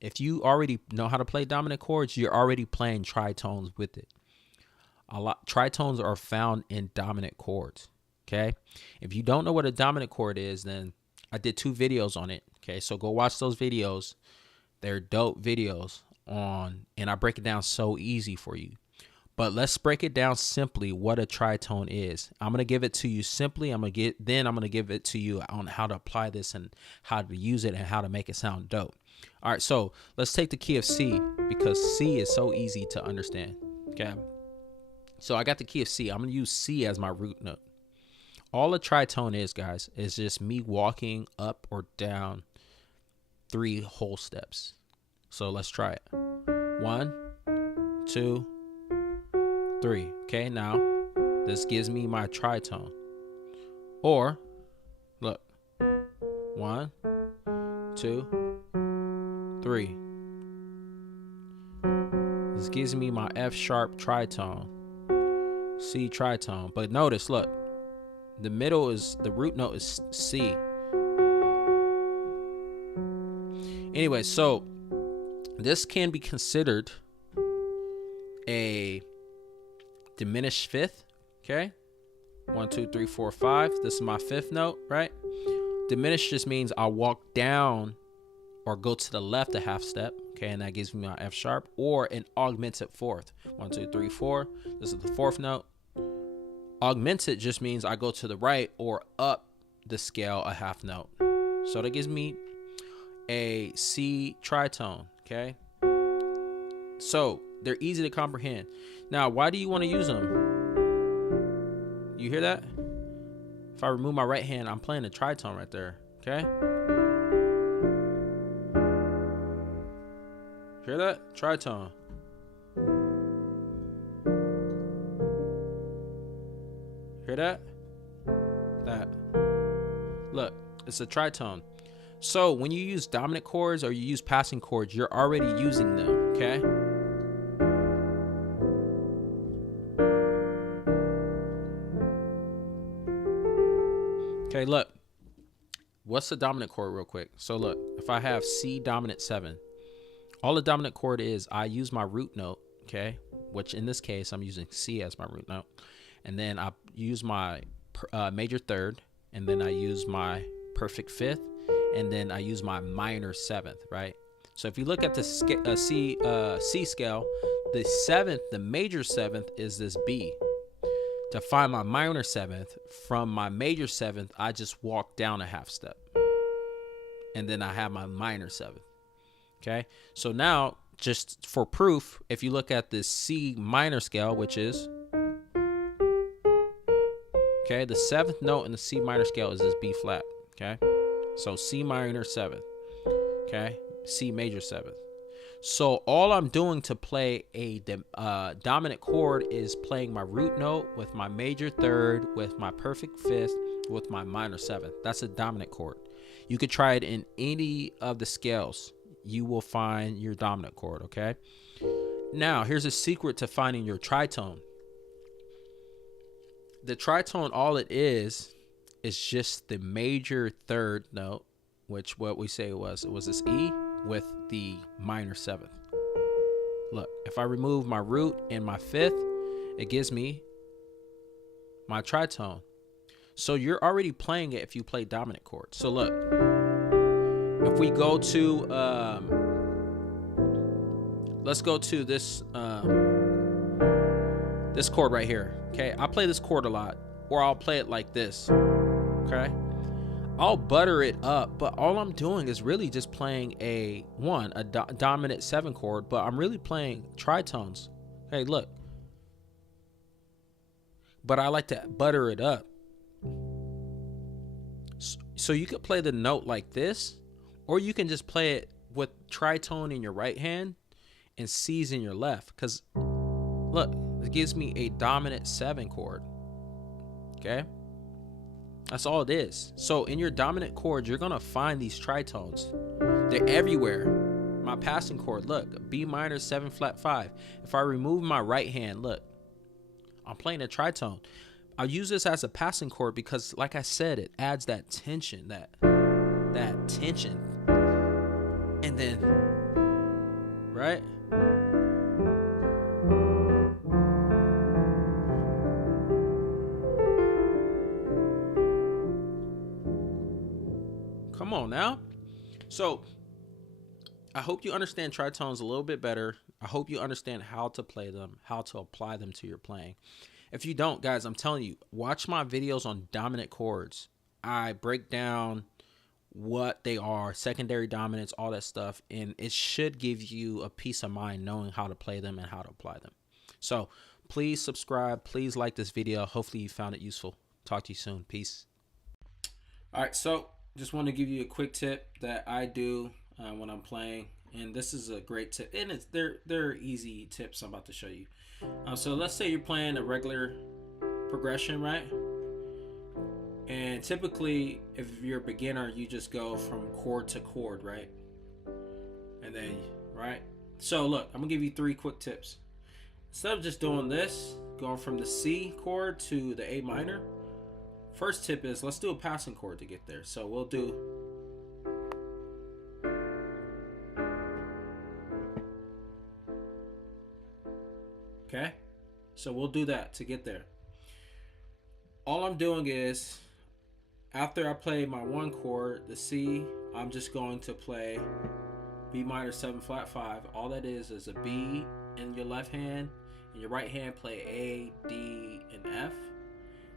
If you already know how to play dominant chords, you're already playing tritones with it. Tritones are found in dominant chords. Okay, if you don't know what a dominant chord is, then I did 2 videos on it. Okay, so go watch those videos. They're dope videos and I break it down so easy for you. But let's break it down simply what a tritone is. I'm going to give it to you simply. I'm going to give it to you on how to apply this and how to use it and how to make it sound dope. All right, so let's take the key of C, because C is so easy to understand. Okay, so I got the key of C. I'm going to use C as my root note. All a tritone is, guys, is just me walking up or down 3 whole steps. So let's try it. 1, 2, 3. Okay, now this gives me my tritone. Or look, 1, 2, 3. This gives me my F sharp tritone, C tritone. But notice, look, the root note is C. Anyway, so this can be considered a diminished 5th. Okay, 1, 2, 3, 4, 5. This is my 5th note, right? Diminished just means I'll walk down or go to the left a half step. Okay, and that gives me my F sharp, or an augmented fourth. 1, 2, 3, 4. This is the fourth note. Augmented just means I go to the right or up the scale a half note. So that gives me a C tritone. Okay, so they're easy to comprehend. Now, why do you want to use them? You hear that? If I remove my right hand, I'm playing a tritone right there. Okay, hear that? Tritone. Hear that? That. Look, it's a tritone. So when you use dominant chords or you use passing chords, you're already using them, okay? Okay, look. What's the dominant chord real quick? So look, if I have C dominant 7, all the dominant chord is I use my root note, okay? Which in this case, I'm using C as my root note. And then I use my major third, and then I use my perfect fifth, and then I use my minor seventh, right? So if you look at the C scale, the seventh, the major seventh is this B. To find my minor seventh from my major seventh, I just walk down a half step, and then I have my minor seventh. Okay, so now just for proof, if you look at the C minor scale, which is okay, the seventh note in the C minor scale is this B flat. Okay, so C minor seventh. Okay, C major seventh. So all I'm doing to play a dominant chord is playing my root note with my major third, with my perfect fifth, with my minor seventh. That's a dominant chord. You could try it in any of the scales. You will find your dominant chord, okay? Now, here's a secret to finding your tritone. The tritone, all it is just the major third note, which what we say was this E with the minor seventh. Look, if I remove my root and my fifth, it gives me my tritone. So you're already playing it if you play dominant chords. So look, if we go to let's go to this this chord right here. Okay, I play this chord a lot, or I'll play it like this. Okay, I'll butter it up, but all I'm doing is really just playing a dominant 7 chord, but I'm really playing tritones. Hey, look. But I like to butter it up. So you could play the note like this, or you can just play it with tritone in your right hand and C's in your left. Because, look, it gives me a dominant 7 chord. Okay? That's all it is. So in your dominant chords, you're going to find these tritones. They're everywhere. My passing chord, look, B minor 7 flat 5. If I remove my right hand, look, I'm playing a tritone. I'll use this as a passing chord because, like I said, it adds that tension, that tension. And then, right? Come on now. So I hope you understand tritones a little bit better. I hope you understand how to play them, how to apply them to your playing. If you don't, guys, I'm telling you, watch my videos on dominant chords. I break down what they are, secondary dominants, all that stuff, and it should give you a peace of mind knowing how to play them and how to apply them. So please subscribe. Please like this video. Hopefully you found it useful. Talk to you soon. Peace. All right, so just want to give you a quick tip that I do when I'm playing, and this is a great tip, and they're easy tips I'm about to show you. So let's say you're playing a regular progression, right? And typically, if you're a beginner, you just go from chord to chord, right? And then, right? So look, I'm gonna give you 3 quick tips. Instead of just doing this, going from the C chord to the A minor, first tip is let's do a passing chord to get there. So we'll do okay. So we'll do that to get there. All I'm doing is after I play my 1 chord, the C, I'm just going to play B minor 7 flat 5. All that is a B in your left hand. In your right hand, play A, D, and F.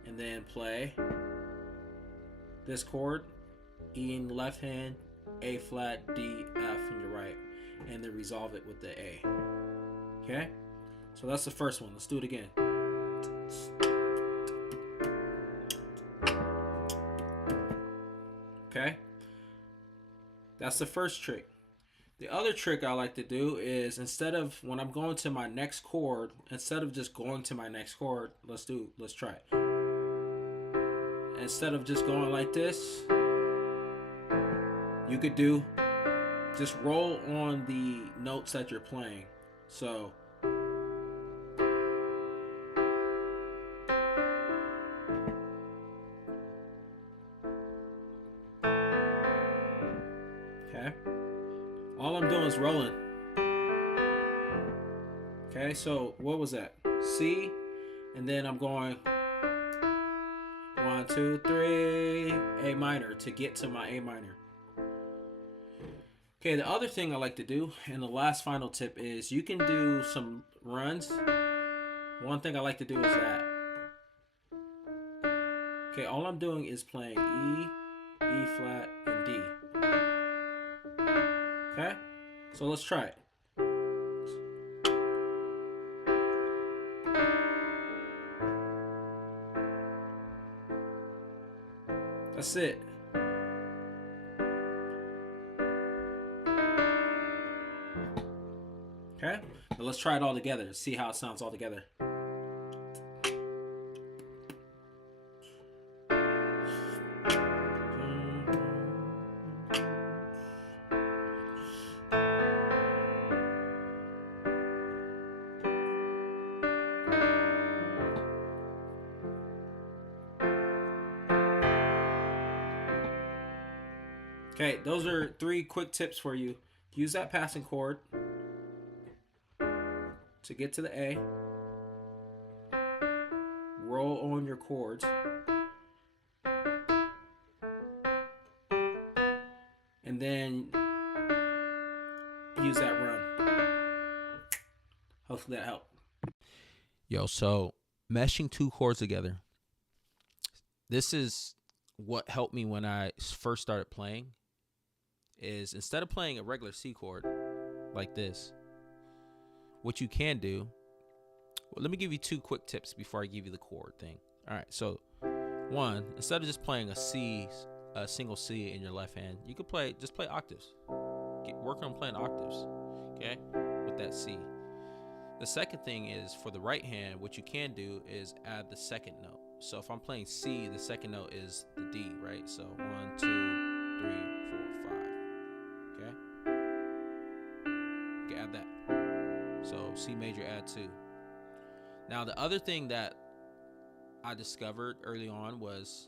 And then play this chord, E in the left hand, A flat, D, F in your right. And then resolve it with the A. Okay? So that's the first one. Let's do it again. Okay? That's the first trick. The other trick I like to do is, instead of, when I'm going to my next chord, instead of just going to my next chord, let's try it. Instead of just going like this, you could do, just roll on the notes that you're playing. So, okay? All I'm doing is rolling. Okay, so what was that? C, and then I'm going 1, 2, 3, A minor to get to my A minor. Okay, the other thing I like to do, and the last final tip is, you can do some runs. One thing I like to do is that. Okay, all I'm doing is playing E, E flat, and D. Okay, so let's try it. That's it. Okay, now let's try it all together. See how it sounds all together. Okay, those are 3 quick tips for you. Use that passing chord to get to the A. Roll on your chords. And then use that run. Hopefully that helped. Yo, so meshing 2 chords together. This is what helped me when I first started playing. Is instead of playing a regular C chord like this, what you can do, well, let me give you 2 quick tips before I give you the chord thing. All right, so 1, instead of just playing a single C in your left hand, you could just play octaves. Work on playing octaves, okay, with that C. The second thing is, for the right hand, what you can do is add the second note. So if I'm playing C, the second note is the D, right? So 1, 2, 3, 4, 5. Okay? You can add that. So C major, add 2. Now the other thing that I discovered early on was,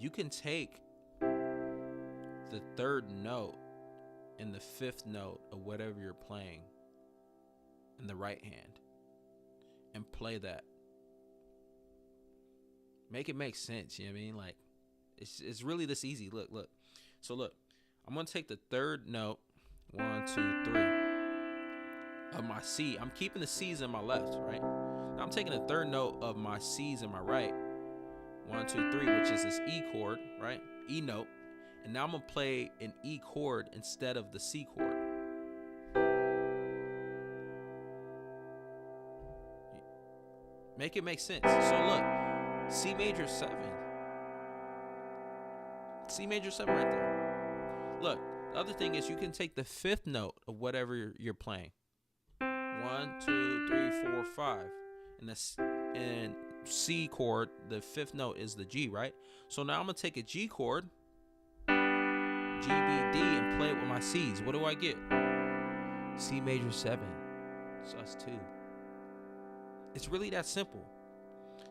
you can take the 3rd note and the 5th note of whatever you're playing in the right hand and play that. Make it make sense, you know what I mean? Like, it's really this easy. Look. So look, I'm gonna take the 3rd note, 1, 2, 3, of my C. I'm keeping the C's in my left, right? Now I'm taking the 3rd note of my C's in my right, 1, 2, 3, which is this E chord, right? E note. And now I'm gonna play an E chord instead of the C chord. Make it make sense. So look, C major 7. C major 7 right there. Look, the other thing is, you can take the 5th note of whatever you're playing. 1, 2, 3, 4, 5. And C chord, the 5th note is the G, right? So now I'm gonna take a G chord, G, B, D, and play it with my C's. What do I get? C major 7. Sus 2. It's really that simple.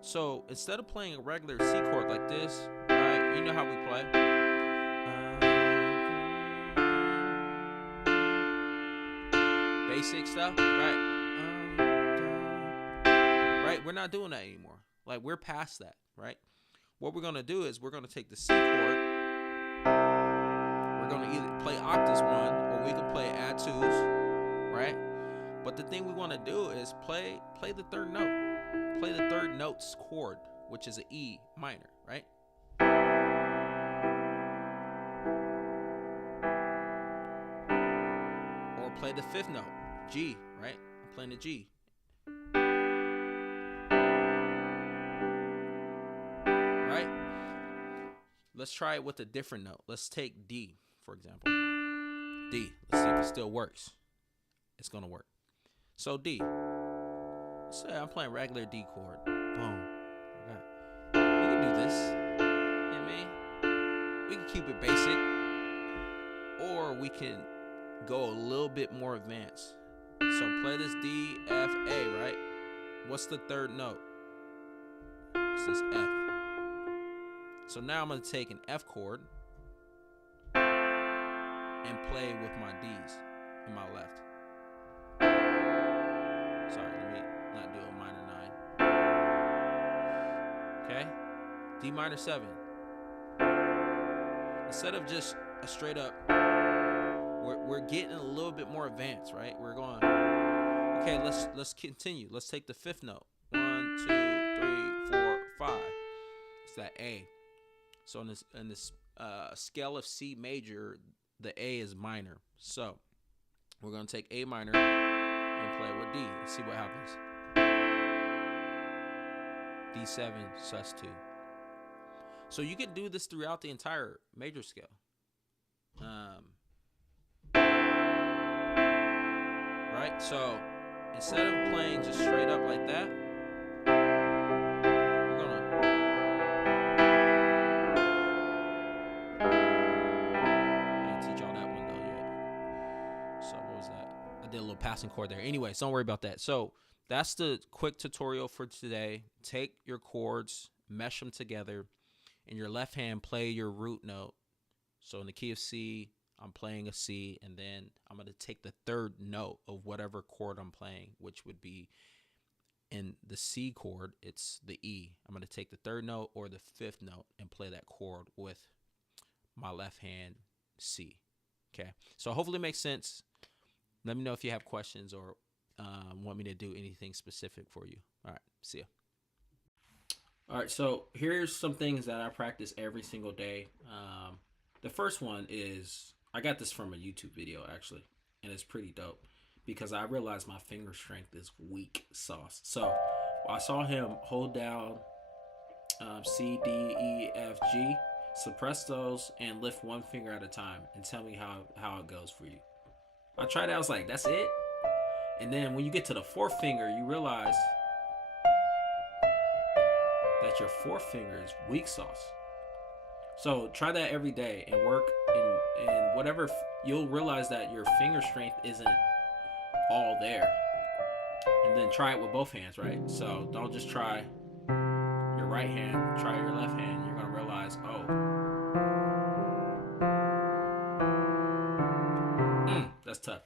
So instead of playing a regular C chord like this, right? You know how we play. Basic stuff, right? Right? We're not doing that anymore. Like, we're past that, right? What we're gonna do is, we're gonna take the C chord. We're we're gonna either play octaves 1 or we can play add 2s, right? But the thing we want to do is play the third note. Play the third note's chord, which is an E minor, right? Or play the fifth note, G, right? I'm playing the G. Right? Let's try it with a different note. Let's take D, for example. D. Let's see if it still works. It's going to work. So D. Let's say I'm playing regular D chord. Boom. We can do this. You know what I mean? We can keep it basic. Or we can go a little bit more advanced. So play this D, F, A, right? What's the third note? It's this F. So now I'm going to take an F chord and play with my D's in my left. Sorry, let me not do a minor 9. Okay? D minor 7. Instead of just a straight up, we're getting a little bit more advanced, right? We're going, okay, let's continue. Let's take the fifth note. 1, 2, 3, 4, 5. It's that A. So in this scale of C major, the A is minor. So we're going to take A minor and play with D and see what happens. D7, sus2. So you can do this throughout the entire major scale. Right? So instead of playing just straight up like that, we're gonna I didn't teach y'all that one though yet. So what was that? I did a little passing chord there. Anyways, don't worry about that. So that's the quick tutorial for today. Take your chords, mesh them together. In your left hand, play your root note. So in the key of C, I'm playing a C, and then I'm going to take the third note of whatever chord I'm playing, which would be in the C chord, it's the E. I'm going to take the third note or the fifth note and play that chord with my left hand C. Okay, so hopefully it makes sense. Let me know if you have questions or want me to do anything specific for you. All right, see ya. All right, so here's some things that I practice every single day. The first one is, I got this from a YouTube video actually, and it's pretty dope because I realized my finger strength is weak sauce. So I saw him hold down C, D, E, F, G, suppress those, and lift one finger at a time, and tell me how it goes for you. I tried it, I was like, that's it? And then when you get to the fourth finger, you realize that your fourth finger is weak sauce. So try that every day and work in whatever, you'll realize that your finger strength isn't all there. And then try it with both hands, right? So don't just try your right hand, try your left hand. You're gonna realize, that's tough.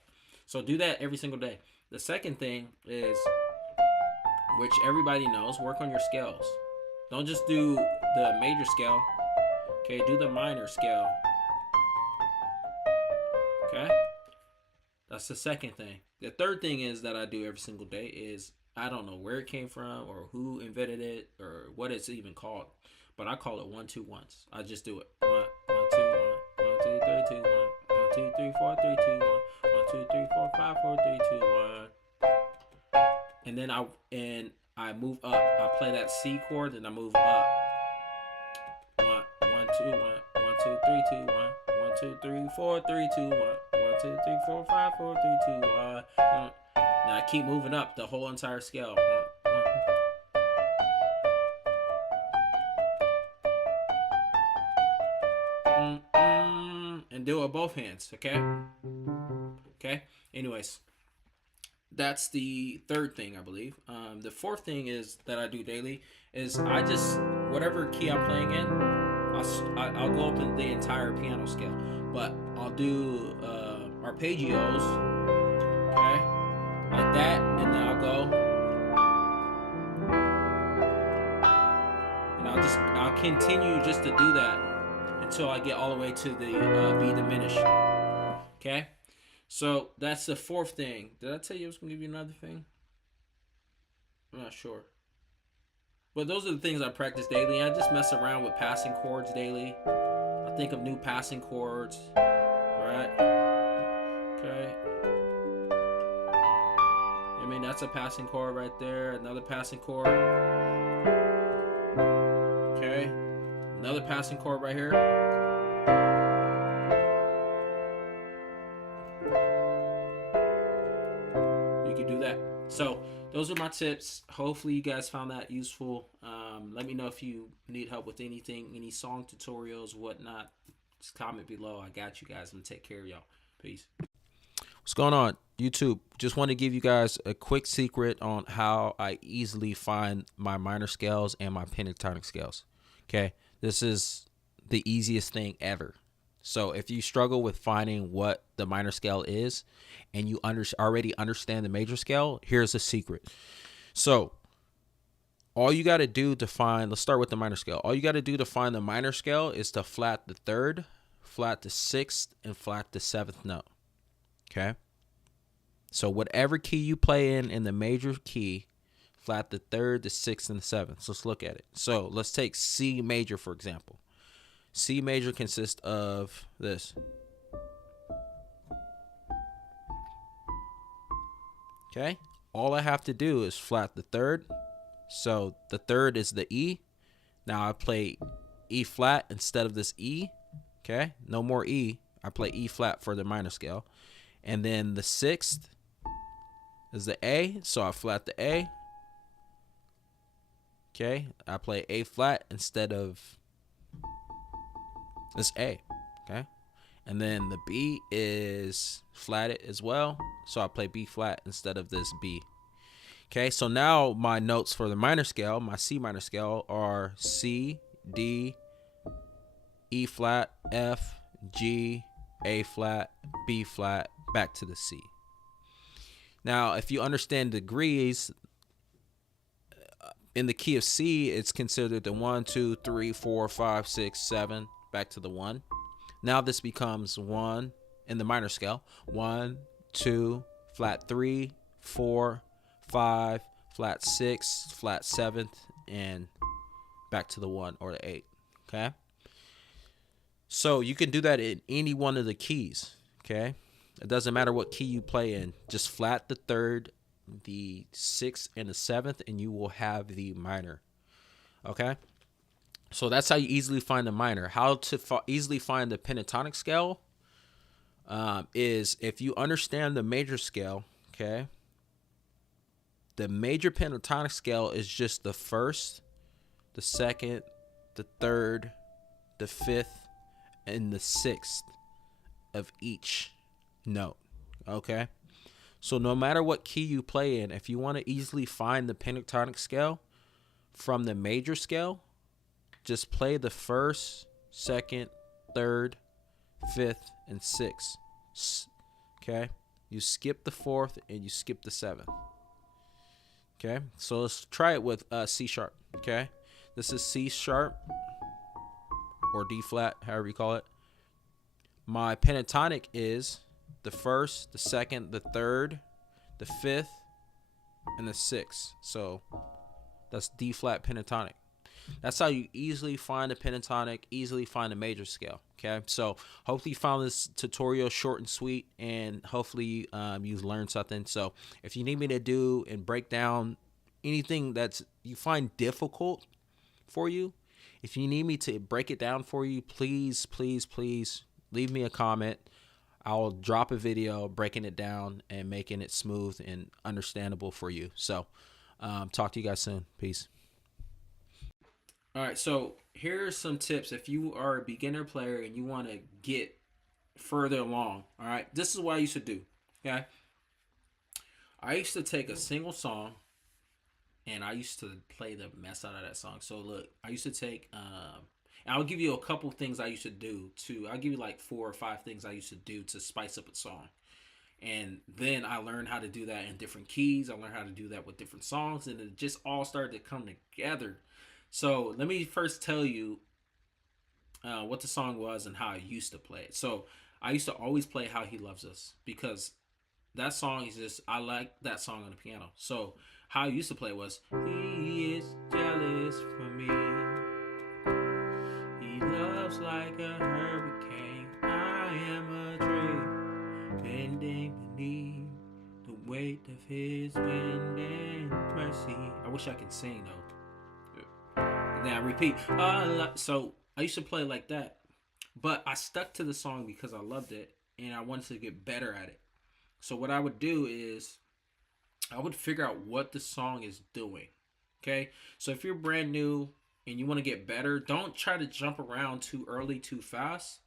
So do that every single day. The second thing is, which everybody knows, work on your scales. Don't just do the major scale. Okay, do the minor scale. Okay? That's the second thing. The third thing is that I do every single day is, I don't know where it came from or who invented it or what it's even called, but I call it 1, 2, 1s. I just do it. 1, 1, 2, 1, 1, 2, 3, 2, 1, 1, 2, 3, 4, 3, 2, 1, 1, 2, 3, 4, 5, 4, 3, 2, 1. And then I move up. I play that C chord, and I move up. 1, 1, 2, 1, 1, 2, 3, 2, 1, 1, 2, 3, 4, 3, 2, 1, 1, 2, 3, 4, 5, 4, 3, 2, 1. Now I keep moving up the whole entire scale. 1, 1. And do it with both hands, okay? Okay? Anyways, that's the third thing, I believe. The fourth thing is that I do daily is I just, whatever key I'm playing in, I'll go up in the entire piano scale, but I'll do arpeggios, okay, like that, and then I'll go, and I'll continue just to do that until I get all the way to the B diminished. Okay, so that's the fourth thing. Did I tell you I was gonna give you another thing? I'm not sure. But those are the things I practice daily. I just mess around with passing chords daily. I think of new passing chords. Right? Okay. I mean, that's a passing chord right there. Another passing chord. Okay. Another passing chord right here. You can do that. So those are my tips. Hopefully you guys found that useful. Let me know if you need help with anything, any song tutorials, whatnot. Just comment below. I got you guys. I'm gonna take care of y'all. Peace. What's going on, YouTube? Just want to give you guys a quick secret on how I easily find my minor scales and my pentatonic scales. Okay, this is the easiest thing ever. So if you struggle with finding what the minor scale is and you already understand the major scale, here's a secret. So all you got to do to find, let's start with the minor scale. All you got to do to find the minor scale is to flat the third, flat the sixth, and flat the seventh note. Okay? So whatever key you play in the major key, flat the third, the sixth, and the seventh. So let's look at it. So let's take C major, for example. C major consists of this. Okay? All I have to do is flat the third. So the third is the E. Now I play E flat instead of this E. Okay? No more E. I play E flat for the minor scale. And then the sixth is the A. So I flat the A. Okay? I play A flat instead of this A. Okay? And then the B is flatted as well. So I play B flat instead of this B. Okay, so now my notes for the minor scale, my C minor scale, are C, D, E flat, F, G, A flat, B flat, back to the C. Now, if you understand degrees, in the key of C, it's considered the 1, 2, 3, 4, 5, 6, 7, back to the 1. Now this becomes 1 in the minor scale. 1, 2, flat 3, 4, 5, flat 6, flat 7th, and back to the 1 or the 8. Okay? So you can do that in any one of the keys. Okay? It doesn't matter what key you play in. Just flat the third, the 6th, and the 7th, and you will have the minor. Okay? So that's how you easily find the minor. How to easily find the pentatonic scale is if you understand the major scale, okay? The major pentatonic scale is just the first, the second, the third, the fifth, and the sixth of each note, okay? So no matter what key you play in, if you want to easily find the pentatonic scale from the major scale, just play the first, second, third, fifth, and sixth. Okay? You skip the fourth and you skip the seventh. Okay? So let's try it with C sharp. Okay? This is C sharp or D flat, however you call it. My pentatonic is the first, the second, the third, the fifth, and the sixth. So that's D flat pentatonic. That's how you easily find a pentatonic, easily find a major scale. Okay, so hopefully you found this tutorial short and sweet, and hopefully you've learned something. So if you need me to do and break down anything that's you find difficult for you, if you need me to break it down for you, please, please, please leave me a comment. I'll drop a video breaking it down and making it smooth and understandable for you. So talk to you guys soon. Peace. All right, so here are some tips if you are a beginner player and you want to get further along. All right, this is what I used to do. Okay, I used to take a single song and I used to play the mess out of that song. So look, I used to take and I'll give you a couple things I used to do too. I'll give you like 4 or 5 things I used to do to spice up a song. And then I learned how to do that in different keys. I learned how to do that with different songs, and it just all started to come together. So let me first tell you, what the song was and how I used to play it. So I used to always play How He Loves Us because that song is just, I like that song on the piano. So how I used to play was, He is jealous for me. He loves like a hurricane. I am a tree bending beneath the weight of his wind and mercy. I wish I could sing though. And then I repeat. So I used to play like that, but I stuck to the song because I loved it and I wanted to get better at it. So what I would do is I would figure out what the song is doing. Okay, so if you're brand new and you want to get better, don't try to jump around too early, too fast.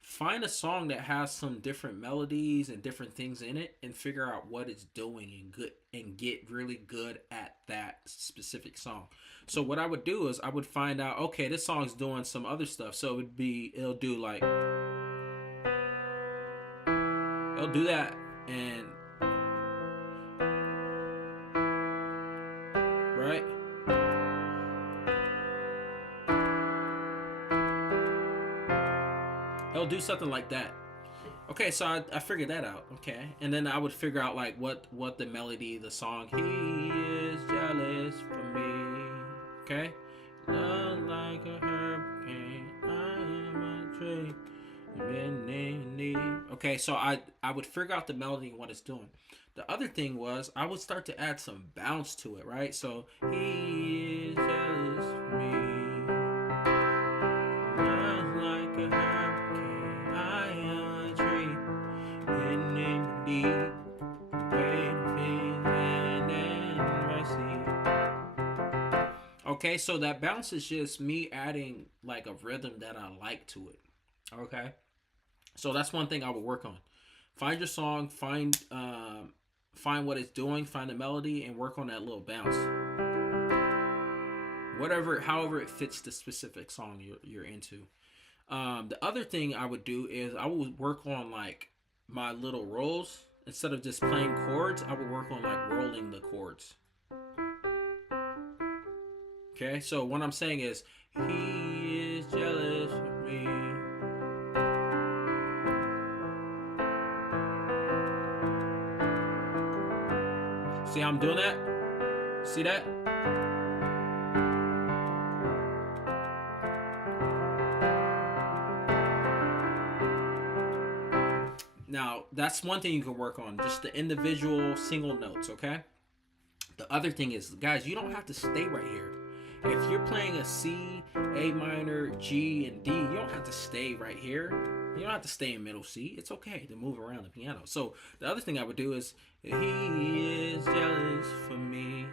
Find a song that has some different melodies and different things in it and figure out what it's doing and get really good at that specific song. So what I would do is I would find out, okay, this song's doing some other stuff. So it'll do like, it'll do that, and right, it'll do something like that. Okay, so I figured that out. Okay, and then I would figure out like what the melody, the song. He is jealous for me. Okay, love like a hurricane. I am a tree. Okay, so I would figure out the melody and what it's doing. The other thing was I would start to add some bounce to it, right? So he is jealous for me. Love like a hurricane. I am a tree. In deep waiting and mercy. Okay, so that bounce is just me adding like a rhythm that I like to it. Okay, so that's one thing I would work on. Find your song, find what it's doing, find the melody, and work on that little bounce. However it fits the specific song you're into. The other thing I would do is I would work on like my little rolls. Instead of just playing chords, I would work on like rolling the chords. Okay, so what I'm saying is, he is jealous of me. See how I'm doing that? See that? Now, that's one thing you can work on, just the individual single notes, okay? The other thing is, guys, you don't have to stay right here. If you're playing a C, A minor, G, and D, you don't have to stay right here. You don't have to stay in middle C. It's okay to move around the piano. So the other thing I would do is, he is jealous for me.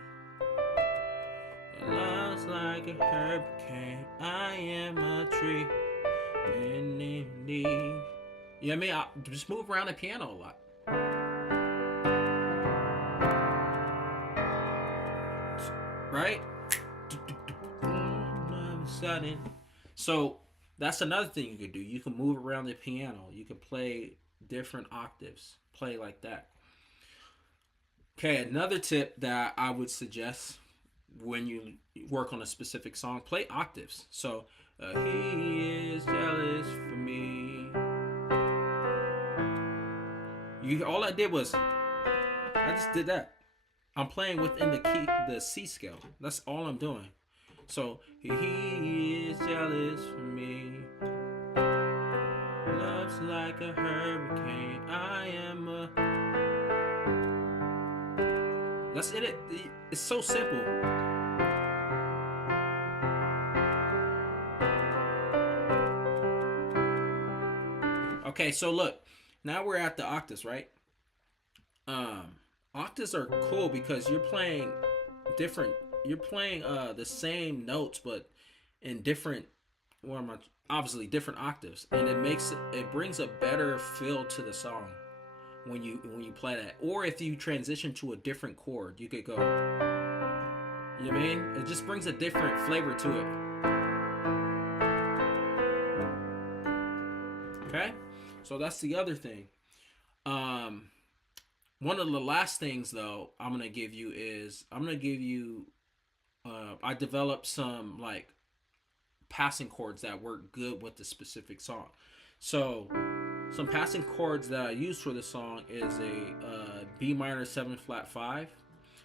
Love's like a hurricane. I am a tree. And in need. You know what I mean? I just move around the piano a lot. Right? Sudden. So that's another thing you could do. You can move around the piano. You can play different octaves. Play like that. Okay, another tip that I would suggest when you work on a specific song, play octaves. So, he is jealous for me. All I did was, I just did that. I'm playing within the C scale. That's all I'm doing. So, he is jealous for me. Love's like a hurricane. I am a... That's it. It's so simple. Okay, so look. Now we're at the octaves, right? Octaves are cool because you're playing different. You're playing the same notes, but in different. Obviously different octaves, and it brings a better feel to the song when you play that. Or if you transition to a different chord, you could go. You know what I mean? It just brings a different flavor to it. Okay, so that's the other thing. One of the last things though I'm gonna give you. I developed some like passing chords that work good with the specific song. So some passing chords that I use for this song is a B minor 7 flat 5.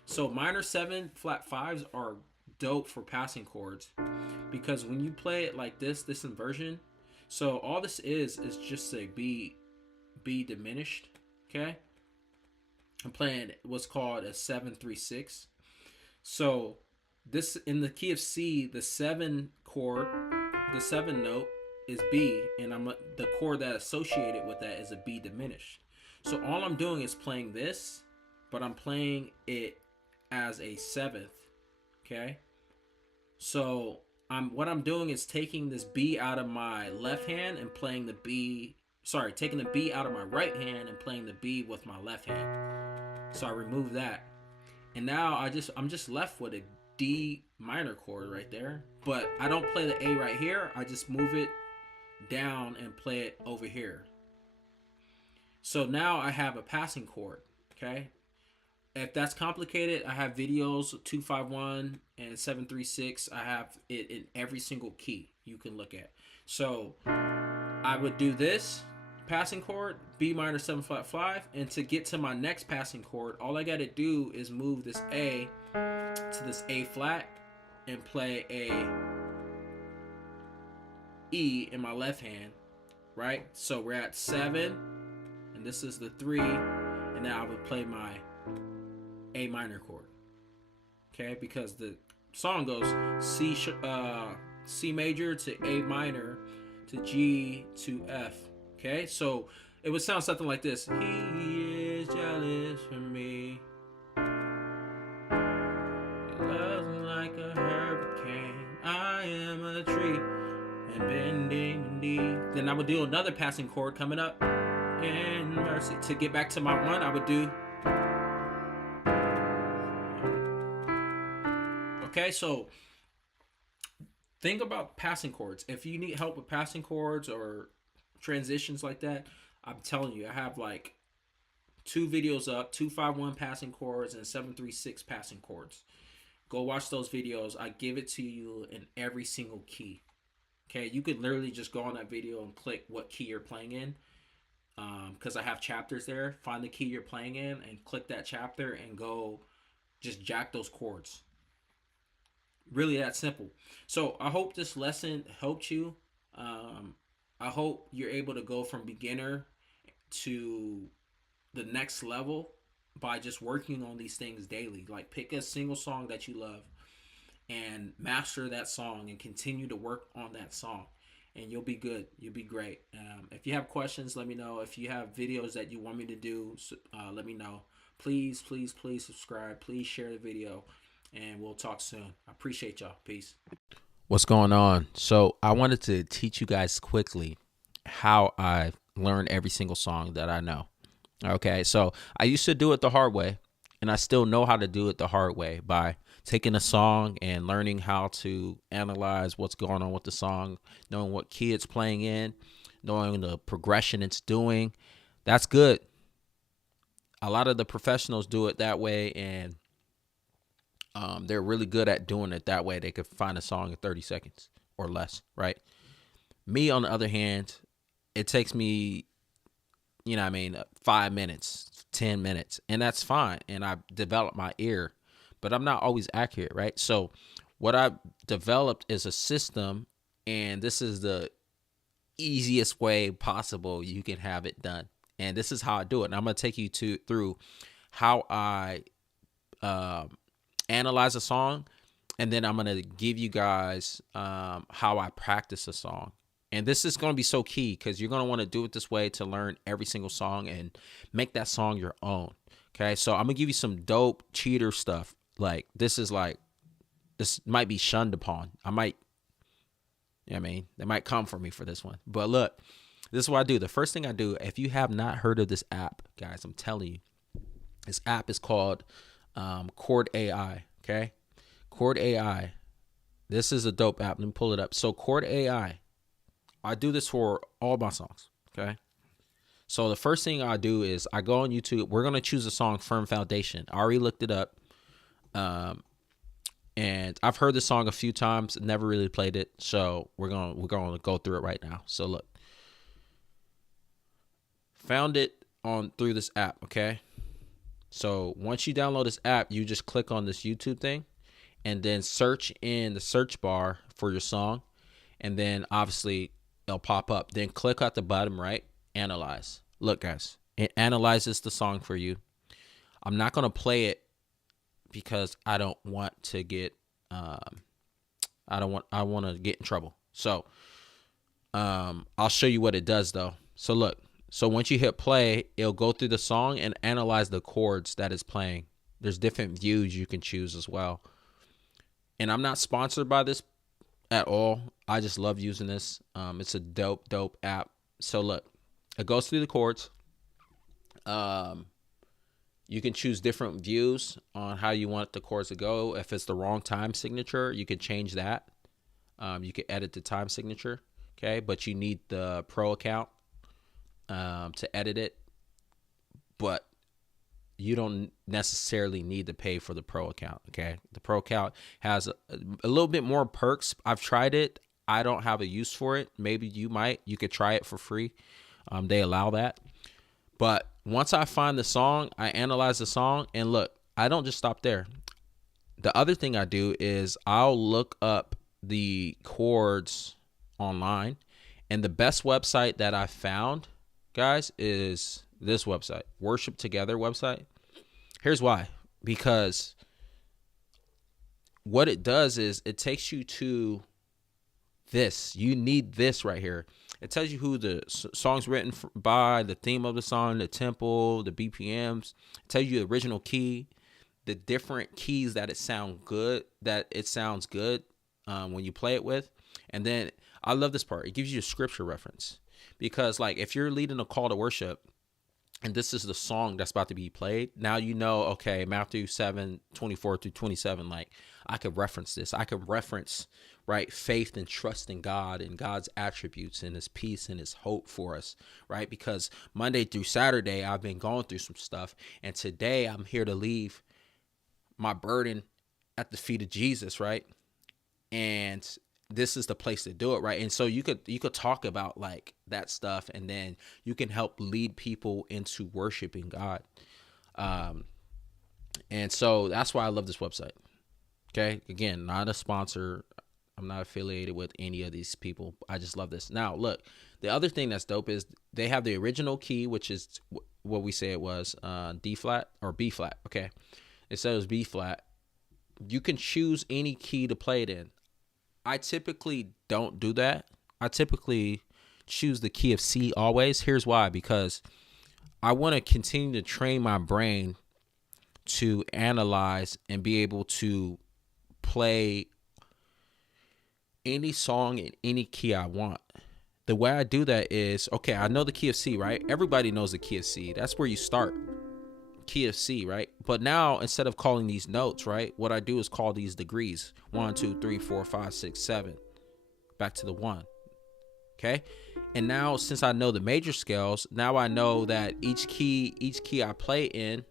So minor 7 flat 5s are dope for passing chords because when you play it like this inversion, so all this is just a B diminished, okay? I'm playing what's called a 7-3-6. So this in the key of C, the 7 chord, the 7 note is B, and the chord that associated with that is a B diminished. So all I'm doing is playing this, but I'm playing it as a 7th, okay? So what I'm doing is taking this B out of my left hand and playing the B, taking the B out of my right hand and playing the B with my left hand. So I remove that. And now I'm just left with a D minor chord right there. But I don't play the A right here. I just move it down and play it over here. So now I have a passing chord, okay? If that's complicated, I have videos 251 and 736. I have it in every single key you can look at. So I would do this passing chord, B minor 7 flat 5, and to get to my next passing chord, all I got to do is move this A to this A flat and play a E in my left hand, right? So we're at 7, and this is the 3, and now I would play my A minor chord, okay? Because the song goes C major to A minor to G to F, okay? So it would sound something like this. He is jealous for me. He loves like a hurricane. I am a tree and bending beneath. Then I would do another passing chord coming up. In mercy. To get back to my 1, I would do. Okay, so think about passing chords. If you need help with passing chords or transitions like that, I'm telling you, I have like 2 videos up, 251 passing chords and 736 passing chords. Go watch those videos. I give it to you in every single key. Okay, you could literally just go on that video and click what key you're playing in. Because I have chapters there. Find the key you're playing in and click that chapter and go just jack those chords. Really that simple. So I hope this lesson helped you. I hope you're able to go from beginner to the next level by just working on these things daily. Like pick a single song that you love and master that song and continue to work on that song. And you'll be good. You'll be great. If you have questions, let me know. If you have videos that you want me to do, let me know. Please, please, please subscribe. Please share the video. And we'll talk soon. I appreciate y'all. Peace. What's going on? So I wanted to teach you guys quickly how I learn every single song that I know. Okay, so I used to do it the hard way, and I still know how to do it the hard way by taking a song and learning how to analyze what's going on with the song, knowing what key it's playing in, knowing the progression it's doing. That's good. A lot of the professionals do it that way, and they're really good at doing it that way. They could find a song in 30 seconds or less, right? Me, on the other hand, it takes me, 5 minutes, 10 minutes, and that's fine. And I've developed my ear, but I'm not always accurate, right? So what I've developed is a system, and this is the easiest way possible you can have it done. And this is how I do it. And I'm going to take you through how I analyze a song, and then I'm going to give you guys how I practice a song. And this is going to be so key because you're going to want to do it this way to learn every single song and make that song your own. Okay, so I'm going to give you some dope cheater stuff. This might be shunned upon. They might come for me for this one. But look, this is what I do. The first thing I do, if you have not heard of this app, guys, I'm telling you, this app is called Chord AI. Okay, Chord AI. This is a dope app. Let me pull it up. So Chord AI. I do this for all my songs. Okay. So the first thing I do is I go on YouTube. We're gonna choose a song, Firm Foundation. I already looked it up. And And I've heard the song a few times, never really played it. So we're gonna go through it right now. So look, found it on through this app. Okay. So once you download this app, you just click on this YouTube thing, and then search in the search bar for your song, and then obviously it'll pop up. Then click at the bottom right, analyze. Look, guys, it analyzes the song for you. I'm not gonna play it because I don't want to get I want to get in trouble. So I'll show you what it does though. So look, so once you hit play, it'll go through the song and analyze the chords that it's playing. There's different views you can choose as well. And I'm not sponsored by this at all. I just love using this. It's a dope app. So look, it goes through the chords. You can choose different views on how you want the chords to go. If it's the wrong time signature, you can change that. You can edit the time signature, okay? But you need the pro account to edit it. But you don't necessarily need to pay for the pro account, okay? The pro account has a little bit more perks. I've tried it. I don't have a use for it. Maybe you might. You could try it for free. They allow that. But once I find the song, I analyze the song, and look, I don't just stop there. The other thing I do is I'll look up the chords online, and the best website that I found, guys, is this website, Worship Together website. Here's why. Because what it does is it takes you to this. You need this right here. It tells you who the song's written by, the theme of the song, the tempo, the BPMs. It tells you the original key, the different keys that it sounds good when you play it with. And then I love this part. It gives you a scripture reference, because like if you're leading a call to worship and this is the song that's about to be played, now you know, okay, Matthew 7:24-27, like I could reference this. I could reference, right, faith and trust in God and God's attributes and his peace and his hope for us, right? Because Monday through Saturday, I've been going through some stuff. And today I'm here to leave my burden at the feet of Jesus, right? And this is the place to do it, right? And so you could talk about like that stuff, and then you can help lead people into worshiping God. And so that's why I love this website. Okay, again, not a sponsor. I'm not affiliated with any of these people. I just love this. Now, look, the other thing that's dope is they have the original key, which is what we say it was, D flat or B flat. Okay, it says B flat. You can choose any key to play it in. I typically don't do that. I typically choose the key of C always. Here's why. Because I want to continue to train my brain to analyze and be able to play any song in any key I want. The way I do that is, okay, I know the key of C, right? Everybody knows the key of C. That's where you start. Key of C, right? But now instead of calling these notes, right, what I do is call these degrees. 1, 2, 3, 4, 5, 6, 7. Back to the 1. Okay? And now since I know the major scales, now I know that each key I play in,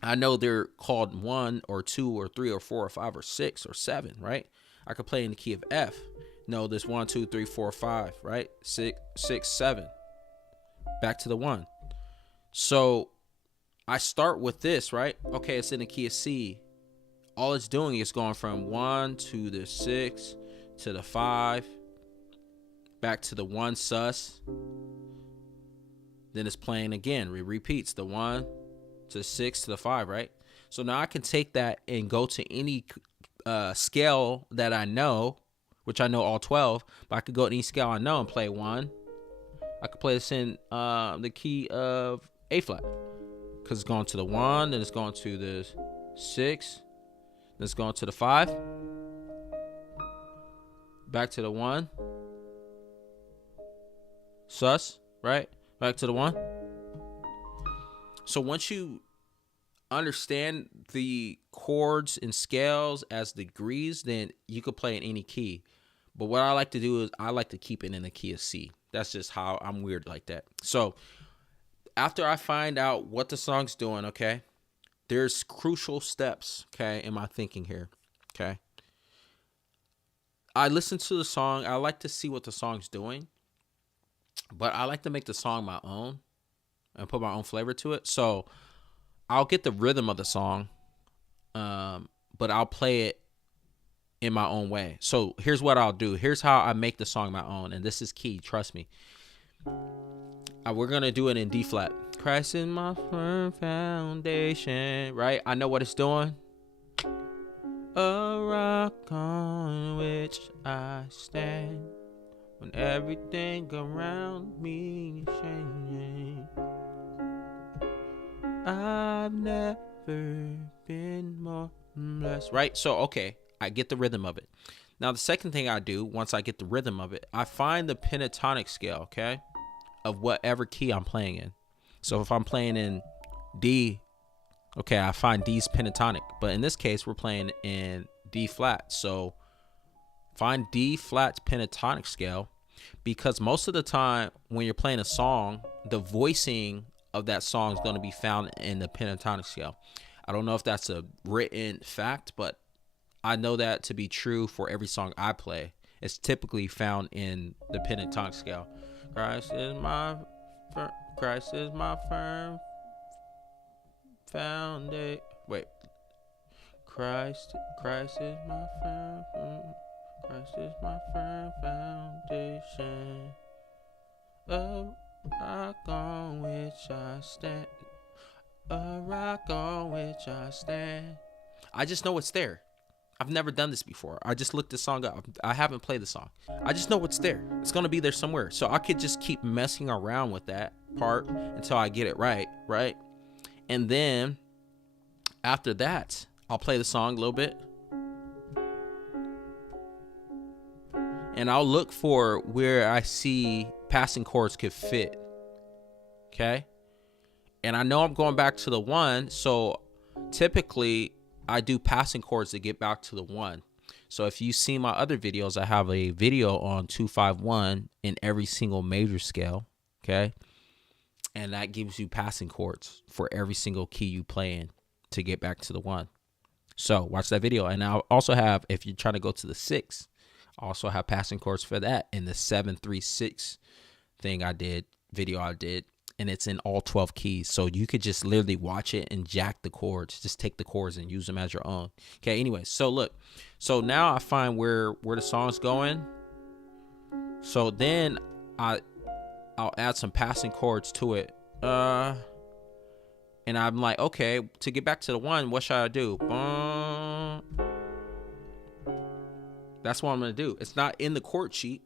I know they're called 1 or 2 or 3 or 4 or 5 or 6 or 7, right? I could play in the key of F. No, this 1, 2, 3, 4, 5, right? 6, 7. Back to the 1. So I start with this, right? Okay, it's in the key of C. All it's doing is going from 1 to the 6 to the 5, back to the 1 sus. Then it's playing again. It repeats the 1 to 6 to the 5, right? So now I can take that and go to any scale that I know, which I know all 12, but I could go to any scale I know and play 1. I could play this in the key of A flat, because it's going to the 1, then it's going to the 6, then it's going to the 5, back to the 1, sus, right? Back to the 1. So once you understand the chords and scales as degrees, then you could play in any key. But what I like to do is I like to keep it in the key of C. That's just how I'm weird like that. So after I find out what the song's doing, okay, there's crucial steps, okay, in my thinking here, okay? I listen to the song. I like to see what the song's doing, but I like to make the song my own and put my own flavor to it. So I'll get the rhythm of the song, but I'll play it in my own way. So here's what I'll do. Here's how I make the song my own, and this is key. Trust me. We're gonna do it in D flat. Christ is my firm foundation. Right? I know what it's doing. A rock on which I stand when everything around me is changing. I've never been more blessed. Right? So, okay, I get the rhythm of it. Now, the second thing I do, once I get the rhythm of it, I find the pentatonic scale, okay, of whatever key I'm playing in. So if I'm playing in D, okay, I find D's pentatonic. But in this case, we're playing in D flat. So find D flat pentatonic scale, because most of the time when you're playing a song, the voicing of that song is going to be found in the pentatonic scale. I don't know if that's a written fact, but I know that to be true for every song I play. It's typically found in the pentatonic scale. Christ is my firm foundation. Wait. Christ is my firm. Christ is my firm foundation. A rock on which I stand. A rock on which I stand. I just know it's there. I've never done this before. I just looked the song up. I haven't played the song. I just know it's there. It's going to be there somewhere. So I could just keep messing around with that part until I get it right? And then after that, I'll play the song a little bit. And I'll look for where I see passing chords could fit. Okay? And I know I'm going back to the 1, so typically I do passing chords to get back to the 1. So if you see my other videos, I have a video on 2-5-1 in every single major scale, okay? And that gives you passing chords for every single key you play in to get back to the 1. So watch that video. And I'll also have, if you're trying to go to the 6, I also have passing chords for that in the 7-3-6 video I did. And it's in all 12 keys. So you could just literally watch it and jack the chords. Just take the chords and use them as your own. Okay, anyway, so look. So now I find where the song's going. So then I'll add some passing chords to it. And I'm like, okay, to get back to the 1, what should I do? That's what I'm going to do. It's not in the chord sheet.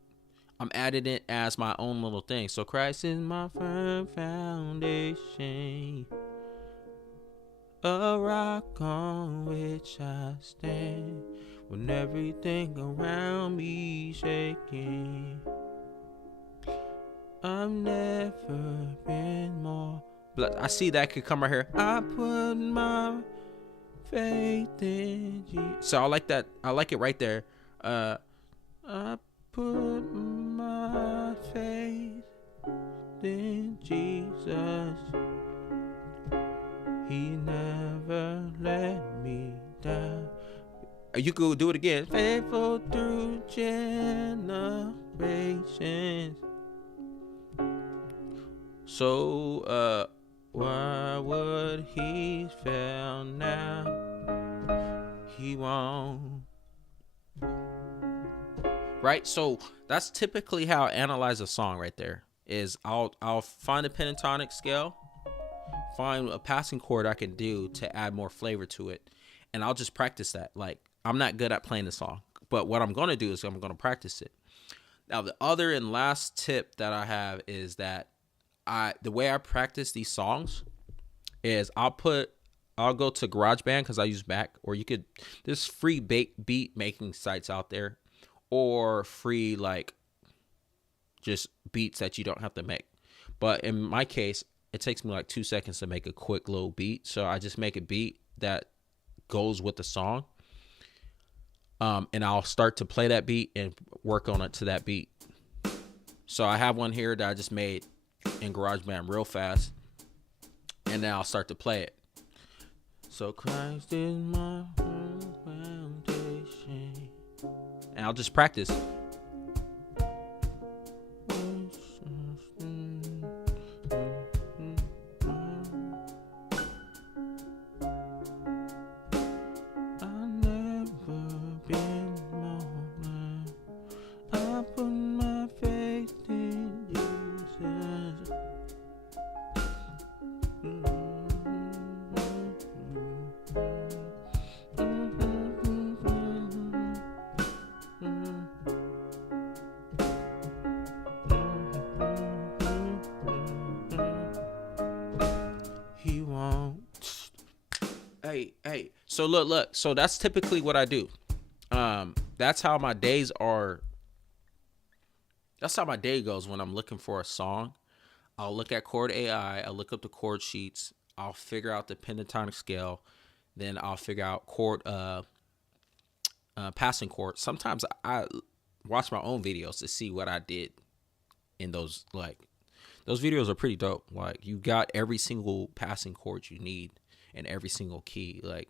I'm adding it as my own little thing. So Christ is my firm foundation, a rock on which I stand when everything around me shaking. I've never been more. But I see that could come right here. I put my faith in Jesus. So I like that. I like it right there. I put my faith in Jesus. He never let me down. You could do it again. Faithful through generations. So, why would he fail now? He won't. Right? So that's typically how I analyze a song right there. Is I'll find a pentatonic scale, find a passing chord I can do to add more flavor to it, and I'll just practice that. Like, I'm not good at playing the song, but what I'm going to do is I'm going to practice it. Now, the other and last tip that I have is that the way I practice these songs is I'll go to GarageBand because I use Mac, or there's free beat making sites out there, or free like just beats that you don't have to make. But in my case, it takes me like 2 seconds to make a quick little beat. So I just make a beat that goes with the song. And I'll start to play that beat and work on it to that beat. So I have one here that I just made in GarageBand real fast. And then I'll start to play it. So Christ is my foundation. And I'll just practice. Hey. So look. So that's typically what I do. That's how my days are. That's how my day goes when I'm looking for a song. I'll look at Chord AI. I'll look up the chord sheets. I'll figure out the pentatonic scale. Then I'll figure out passing chord. Sometimes I watch my own videos to see what I did in those. Like, those videos are pretty dope. Like, you got every single passing chord you need in every single key. Like,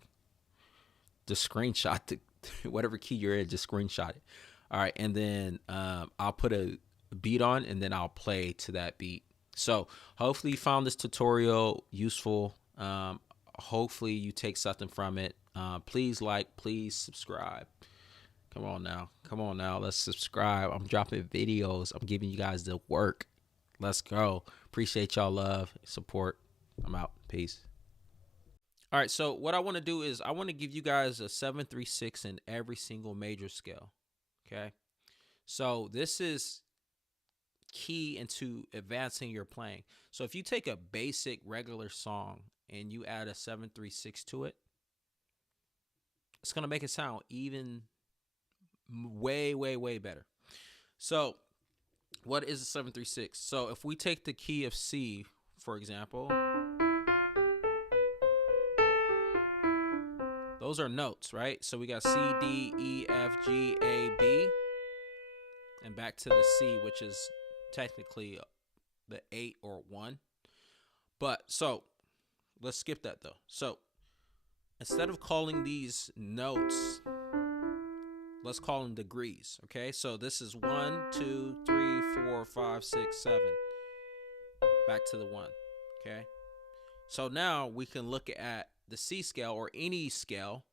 just screenshot whatever key you're in, just screenshot it. All right, and then I'll put a beat on, and then I'll play to that beat. So hopefully you found this tutorial useful. Hopefully you take something from it. Please like, please subscribe. Come on now, let's subscribe. I'm dropping videos. I'm giving you guys the work. Let's go. Appreciate y'all love, support. I'm out. Peace. All right, so what I want to do is I want to give you guys a 7-3-6 in every single major scale, okay? So this is key into advancing your playing. So if you take a basic regular song and you add a 7-3-6 to it, it's going to make it sound even way better. So what is a 7-3-6? So if we take the key of C, for example, those are notes, right? So we got C, D, E, F, G, A, B, and back to the C, which is technically the 8 or 1. But so let's skip that though. So instead of calling these notes, let's call them degrees, okay? So this is 1, 2, 3, 4, 5, 6, 7. Back to the 1, okay? So now we can look at the C scale, or any scale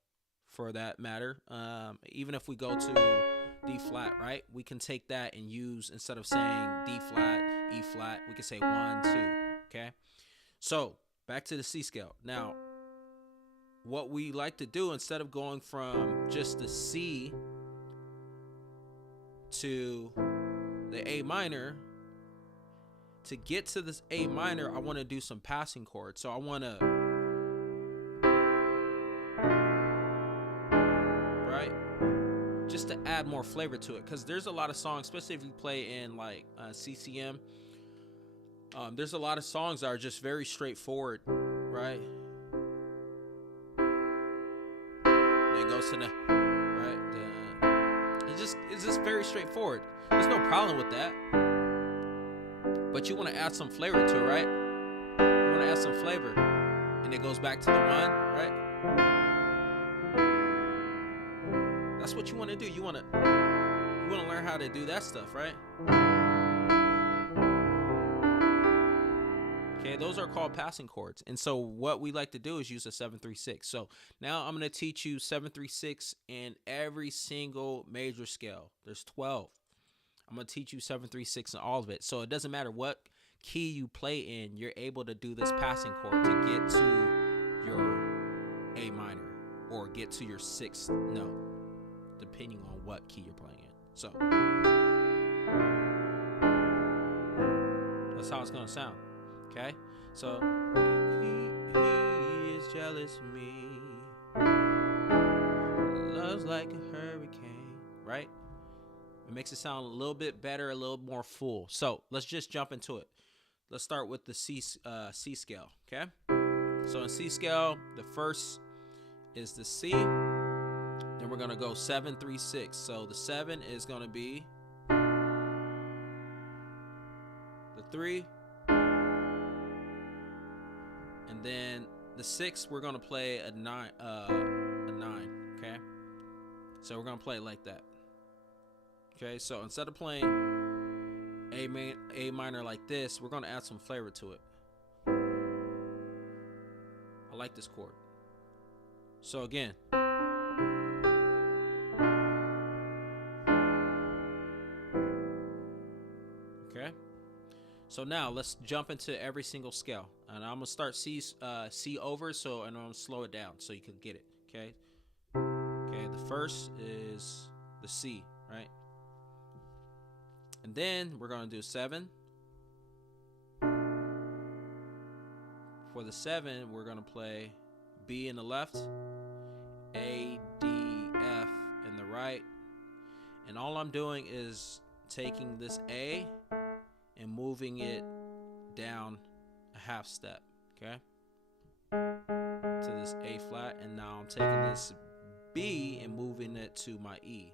for that matter. Even if we go to D flat, right? We can take that and use, instead of saying D flat, E flat, we can say 1, 2, okay? So back to the C scale. Now, what we like to do, instead of going from just the C to the A minor, to get to this A minor, I want to do some passing chords. So I want to, right, just to add more flavor to it, because there's a lot of songs, especially if you play in like CCM, there's a lot of songs that are just very straightforward, right? Then it goes to the, right, it's just very straightforward. There's no problem with that, but you want to add some flavor to it, right? You want to add some flavor, and it goes back to the 1, right? That's what you want to do. You want to learn how to do that stuff, right? Okay, those are called passing chords. And so what we like to do is use a 7-3-6. So now I'm going to teach you 7-3-6 in every single major scale. There's 12. I'm going to teach you 7-3-6 in all of it. So it doesn't matter what key you play in, you're able to do this passing chord to get to your A minor or get to your 6th note, depending on what key you're playing in. So that's how it's going to sound. Okay? So he is jealous of me. Love's like a hurricane, right? It makes it sound a little bit better, a little more full. So let's just jump into it. Let's start with the C scale, okay? So in C scale, the first is the C. Then we're going to go 7-3-6. So the 7 is going to be the 3. And then the 6, we're gonna play a 9, okay? So we're gonna play it like that. Okay, so instead of playing A minor like this, we're gonna add some flavor to it. I like this chord. So again, okay. So now let's jump into every single scale, and I'm gonna start C over, and I'm gonna slow it down so you can get it. Okay. Okay. The first is the C, right? And then we're gonna do 7. For the 7, we're gonna play B in the left, A, D, F in the right, and all I'm doing is taking this A and moving it down a half step, okay, to this A flat, and now I'm taking this B and moving it to my E.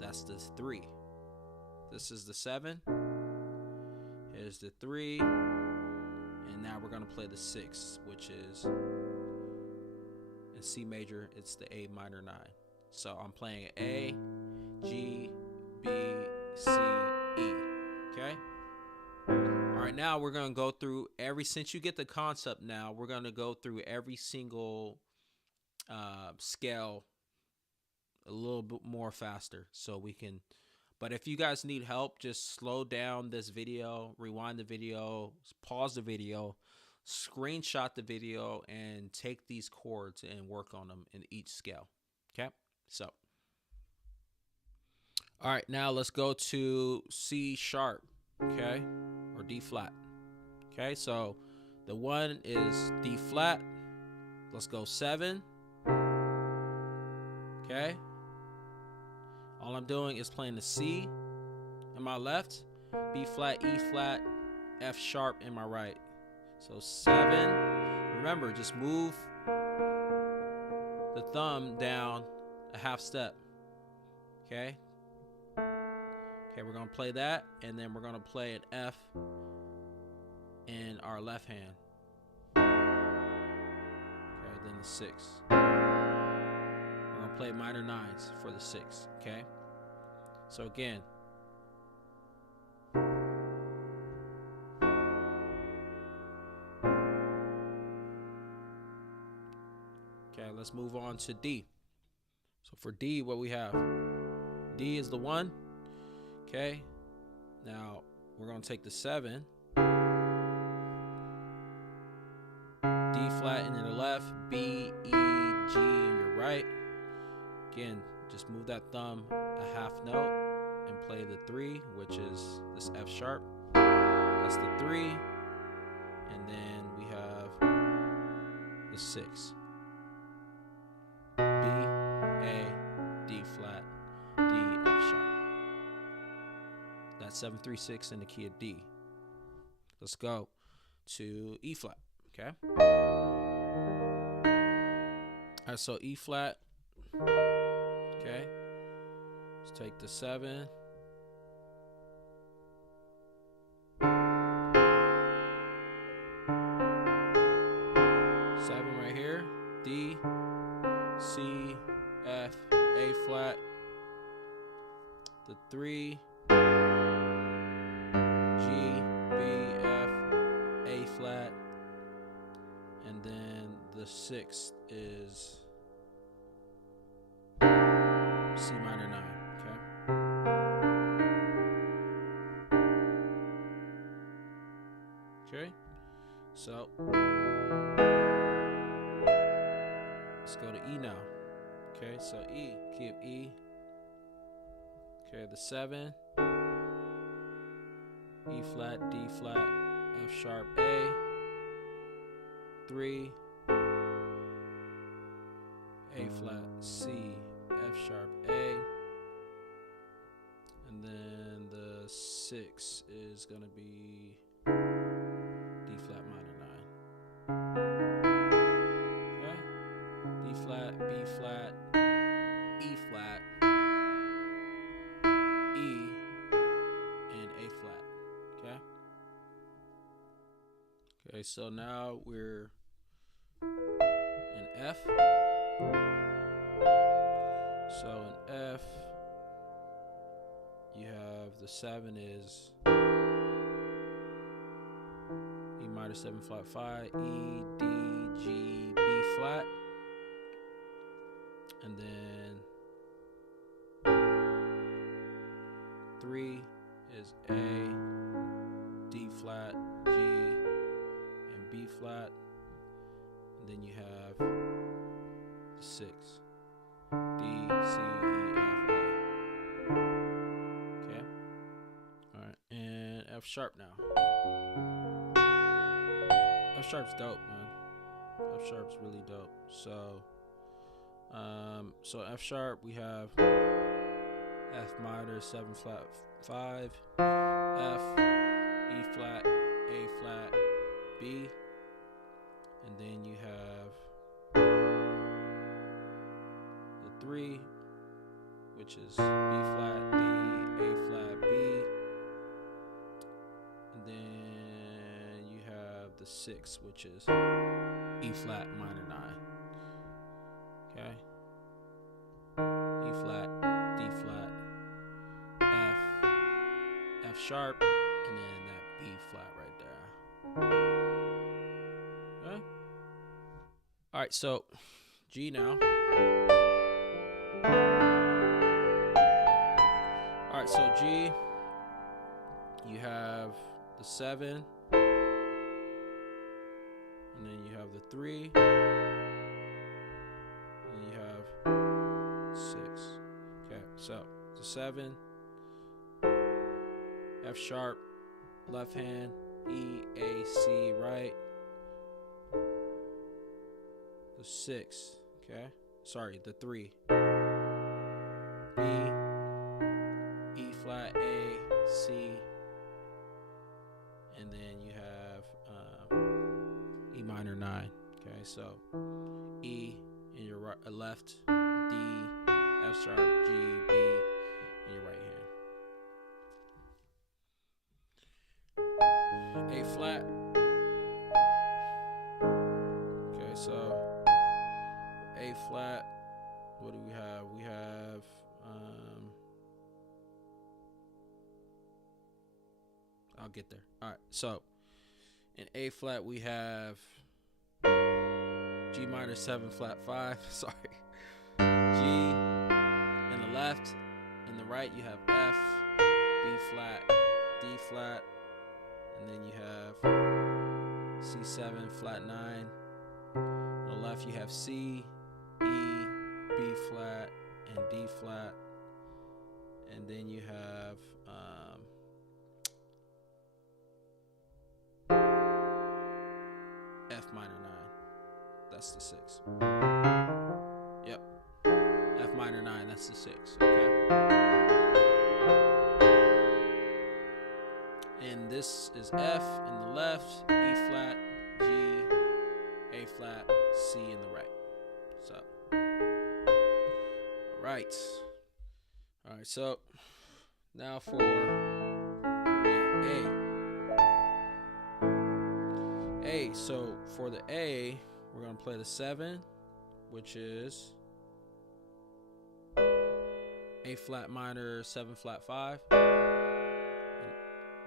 That's the 3. This is the 7. Here's the 3, and now we're gonna play the 6, which is in C major. It's the A minor 9. So I'm playing A, G, B, C, E. Okay. All right, now we're gonna go through since you get the concept now, we're gonna go through every single scale a little bit more faster so we can. But if you guys need help, just slow down this video, rewind the video, pause the video, screenshot the video, and take these chords and work on them in each scale. Okay, so all right, now let's go to C sharp, okay, or D flat. Okay, so the 1 is D flat. Let's go 7. Okay, all I'm doing is playing the C in my left, B flat, E flat, F sharp in my right. So 7. Remember, just move the thumb down a half step. Okay. Okay, we're gonna play that, and then we're gonna play an F in our left hand. Okay, then the 6. We're gonna play minor 9s for the 6. Okay. So again. Okay, let's move on to D. So for D, what we have, D is the 1. Okay, now we're going to take the 7, D flat in your left, B, E, G in your right. Again, just move that thumb a half note and play the 3, which is this F sharp. That's the 3. And then we have the 6. B, A, D flat, D, F sharp. That's 7, 3, 6 in the key of D. Let's go to E flat. Okay. All right, so E flat. Okay. Let's take the 7. Right here. D, C, F, A flat. The 3. G, B, F, A flat, and then the 6th is C minor 9. Okay. So let's go to E now. Okay, so E, key of E. Okay, the 7. E flat, D flat, F sharp, A, 3, A flat, C, F sharp, A, and then the 6 is gonna be D flat minor 9. Okay, D flat, B flat, E flat, E, and A flat. Okay. Okay, so now we're in F. So in F, you have the 7 is E minor 7 flat 5, E, D, G, B flat, and then 3 is A, D flat, G, and B flat, and then you have the 6, D, C, E, F, A. Okay. All right, and F sharp now. F sharp's dope, man. F sharp's really dope. So F sharp, we have F minor 7 flat 5, F, E flat, A flat, B, and then you have the 3, which is B flat, D, A flat, B, and then you have the 6, which is E flat minor 9. Okay. E flat, D flat, F, F sharp, and then that B flat right there. Okay. All right, so G now. All right, so G, you have the 7, and then you have the 3, and you have 6. Okay, so the 7, F sharp, left hand, E, A, C, right. The 6, okay. Sorry, the 3, B, E flat, A, C, and then you have E minor 9. Okay, so E in your right, left, D, F sharp, G, B in your right hand. A flat. Okay, so A flat. What do we have? We have I'll get there. All right, so in A flat we have G minor 7 flat 5. Sorry. G in the left, in the right you have F, B flat, D flat, and then you have C7 flat 9. On the left you have C, E, B flat, and D flat, and then you have F minor 9. That's the 6. Yep. F minor 9, that's the 6. Okay. And this is F in the left, E flat, G, A flat, C in the right. So, all right. So now for A. So for the A, we're gonna play the 7, which is A flat minor 7 flat 5. And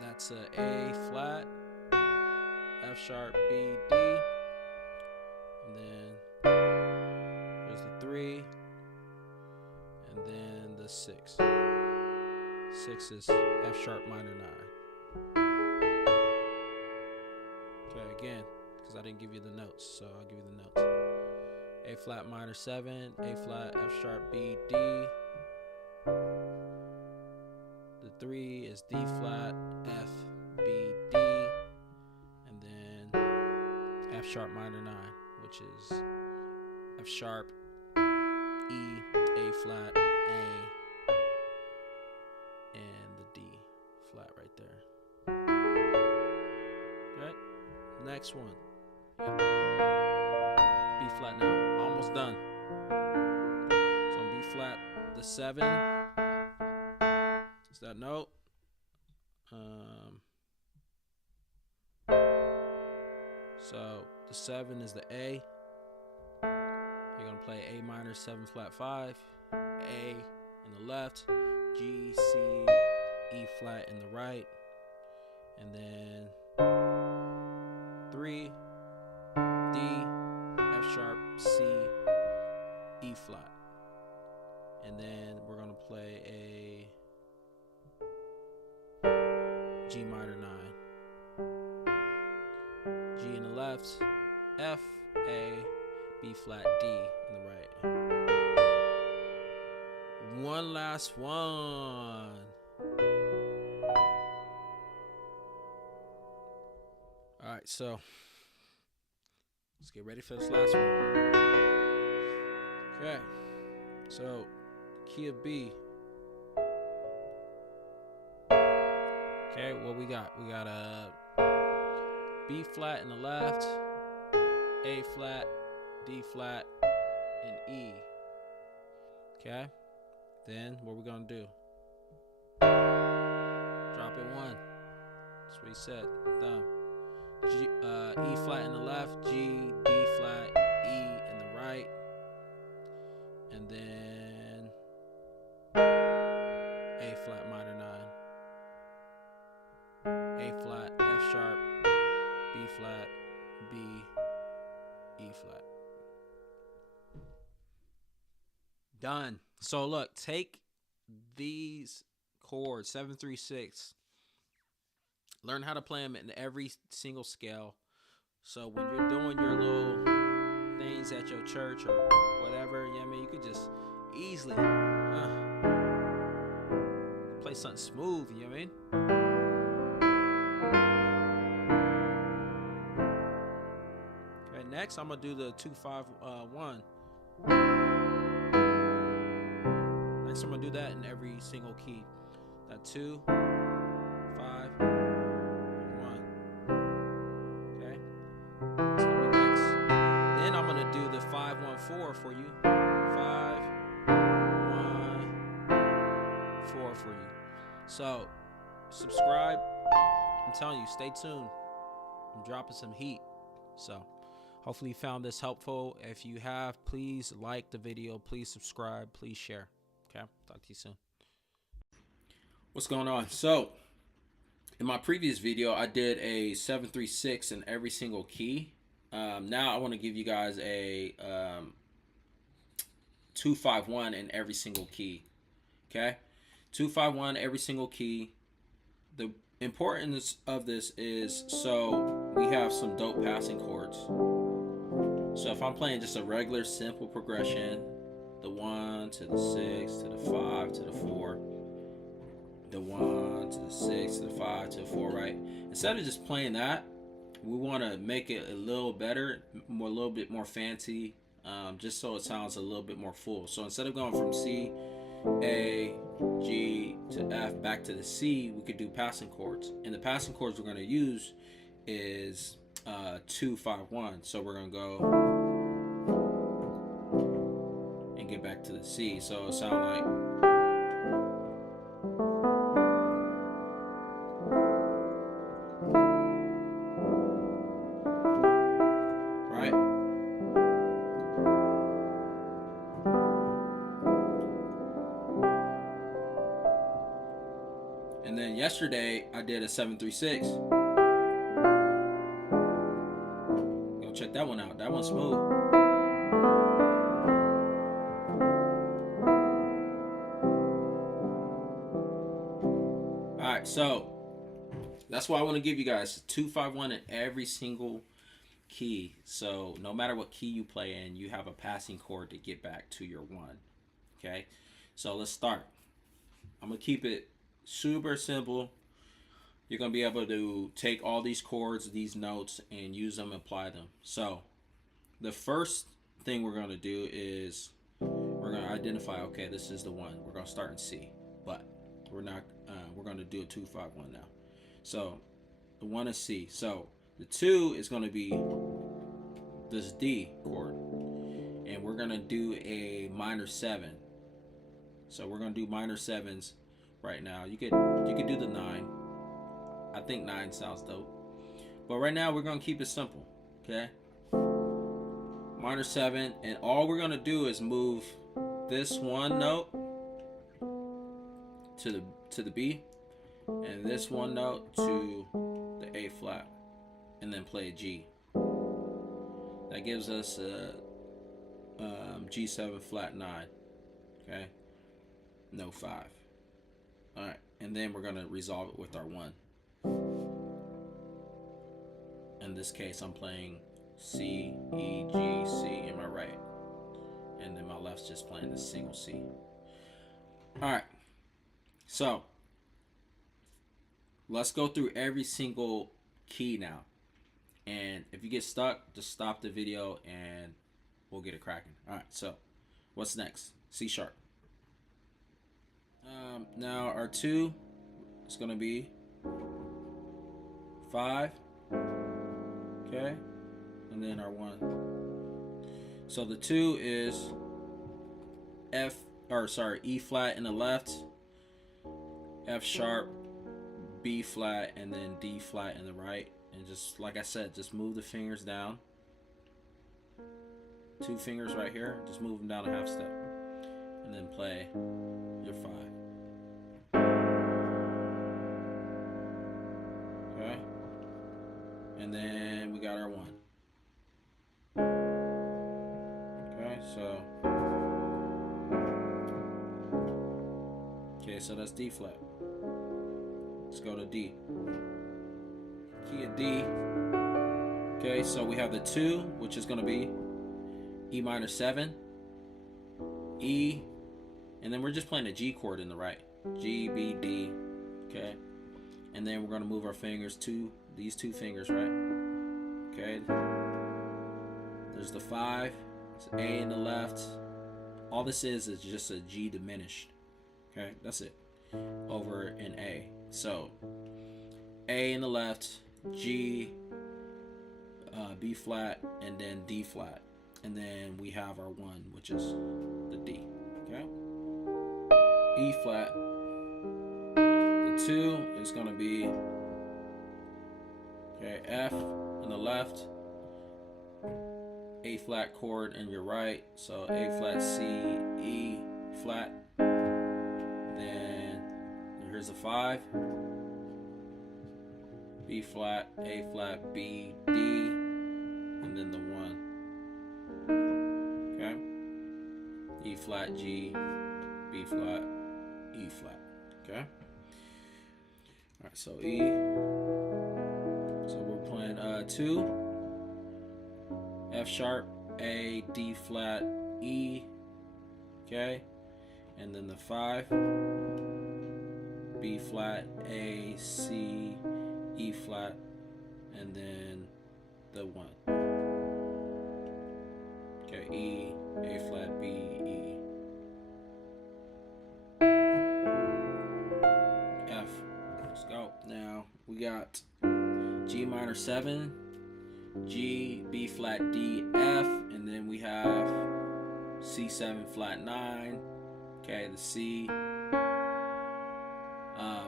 that's a A flat, F sharp, B, D, and then there's the 3, and then the 6. 6 is F sharp minor 9. Okay, again, because I didn't give you the notes, so I'll give you the notes. A flat minor 7, A flat, F sharp, B, D. The 3 is D flat, F, B, D, and then F sharp minor 9, which is F sharp, E, A flat, A, and the D flat right there. Okay, next one. Yep. B flat now, almost done. So on B flat, the 7 is that note. So the 7 is the A. gonna play A minor 7 flat 5, A in the left, G, C, E flat in the right, and then 3, D, F sharp, C, E flat. And then we're gonna play a G minor 9, G in the left, F, A, B flat, D in the right. One last one. All right, so let's get ready for this last one. Okay, so key of B. Okay, what we got? We got a B flat in the left, A flat, D flat, and E. Okay, then what we're gonna do? Drop it 1. That's what he said. Thumb. G, E flat in the left, G, D flat, E in the right, and then A flat minor 9, A flat, F sharp, B flat, B, E flat. Done. So look, take these chords 7, 3, 6. Learn how to play them in every single scale. So when you're doing your little things at your church or whatever, you know what I mean, you could just easily play something smooth, you know what I mean? Okay, next I'm gonna do the 2, 5, 1. Next I'm gonna do that in every single key. That 2, 5, 1. Okay, that's gonna be next. Then I'm gonna do the 5, 1, 4 for you. 5, 1, 4 for you. So subscribe. I'm telling you, stay tuned. I'm dropping some heat. So hopefully you found this helpful. If you have, please like the video, please subscribe, please share. Okay, talk to you soon. What's going on? So in my previous video, I did a 7, 3, 6 in every single key. Now I want to give you guys a 2, 5, 1 in every single key. Okay, 2, 5, 1 every single key. The importance of this is so we have some dope passing chords. So if I'm playing just a regular simple progression, the 1 to the 6 to the 5 to the 4, the 1 to the 6 to the 5 to the 4, right? Instead of just playing that, we want to make it a little better, a little bit more fancy, just so it sounds a little bit more full. So instead of going from C, A, G to F back to the C, we could do passing chords. And the passing chords we're going to use is 2, 5, 1. So we're going to go and get back to the C. So it'll sound like, right? And then yesterday I did a 7, 3, 6. Go check that one out. That one's smooth. Alright, so that's why I want to give you guys 2, 5, 1 in every single key. So no matter what key you play in, you have a passing chord to get back to your 1. Okay, so let's start. I'm going to keep it super simple. You're going to be able to take all these chords, these notes, and use them and apply them. So the first thing we're going to do is we're going to identify, okay, this is the 1. We're going to start in C, but we're not, we're going to do a 2, 5, 1 now. So the 1 is C. So the 2 is going to be this D chord, and we're going to do a minor 7. So we're going to do minor 7s right now. You could do the 9. I think 9 sounds dope. But right now we're going to keep it simple, okay? minor 7, and all we're gonna do is move this one note to the B, and this one note to the A flat, and then play a G. That gives us a G7 flat 9. Okay, no 5. All right, and then we're gonna resolve it with our 1. In this case, I'm playing C, E, G, C in my right, and then my left's just playing the single C. All right, so let's go through every single key now. And if you get stuck, just stop the video and we'll get it cracking. All right, so what's next? C sharp. Now our 2 is going to be 5. Okay, and then our 1. So the 2 is E flat in the left, F sharp, B flat, and then D flat in the right. And just like I said, just move the fingers down. 2 fingers right here, just move them down a half step, and then play your 5. Okay, and then we got our 1. Okay, so that's D flat. Let's go to D. Key of D. Okay, so we have the 2, which is going to be E minor 7, E, and then we're just playing a G chord in the right. G, B, D. Okay, and then we're going to move our fingers to these 2 fingers, right? Okay, there's the 5, it's A in the left. All this is just a G diminished. Okay, that's it. Over in A. So A in the left, G, B flat, and then D flat, and then we have our 1, which is the D. Okay, E flat. The 2 is going to be F in the left, A flat chord in your right, so A flat, C, E flat. Then here's a 5. B flat, A flat, B, D, and then the 1. Okay? E flat, G, B flat, E flat. Okay? Alright, so E. So we're playing 2. F sharp, A, D flat, E. Okay? And then the 5. B flat, A, C, E flat, and then the 1. Okay, E, A flat, B, E, F. Let's go. Now we got G minor 7, G, B flat, D, F, and then we have C7 flat 9. Okay, the C,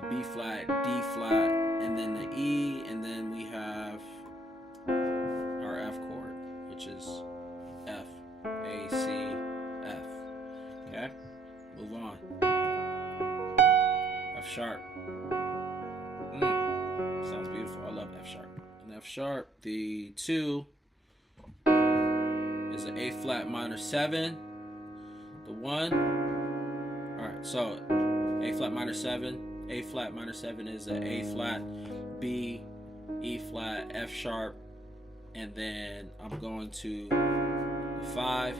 B flat, D flat, and then the E, and then we have our F chord, which is F, A, C, F. Okay, move on. F sharp. Sounds beautiful. I love F sharp. And F sharp, the 2 is an A flat minor 7. The 1. All right, so A flat minor 7. A flat minor 7 is an A flat, B, E flat, F sharp, and then I'm going to the 5,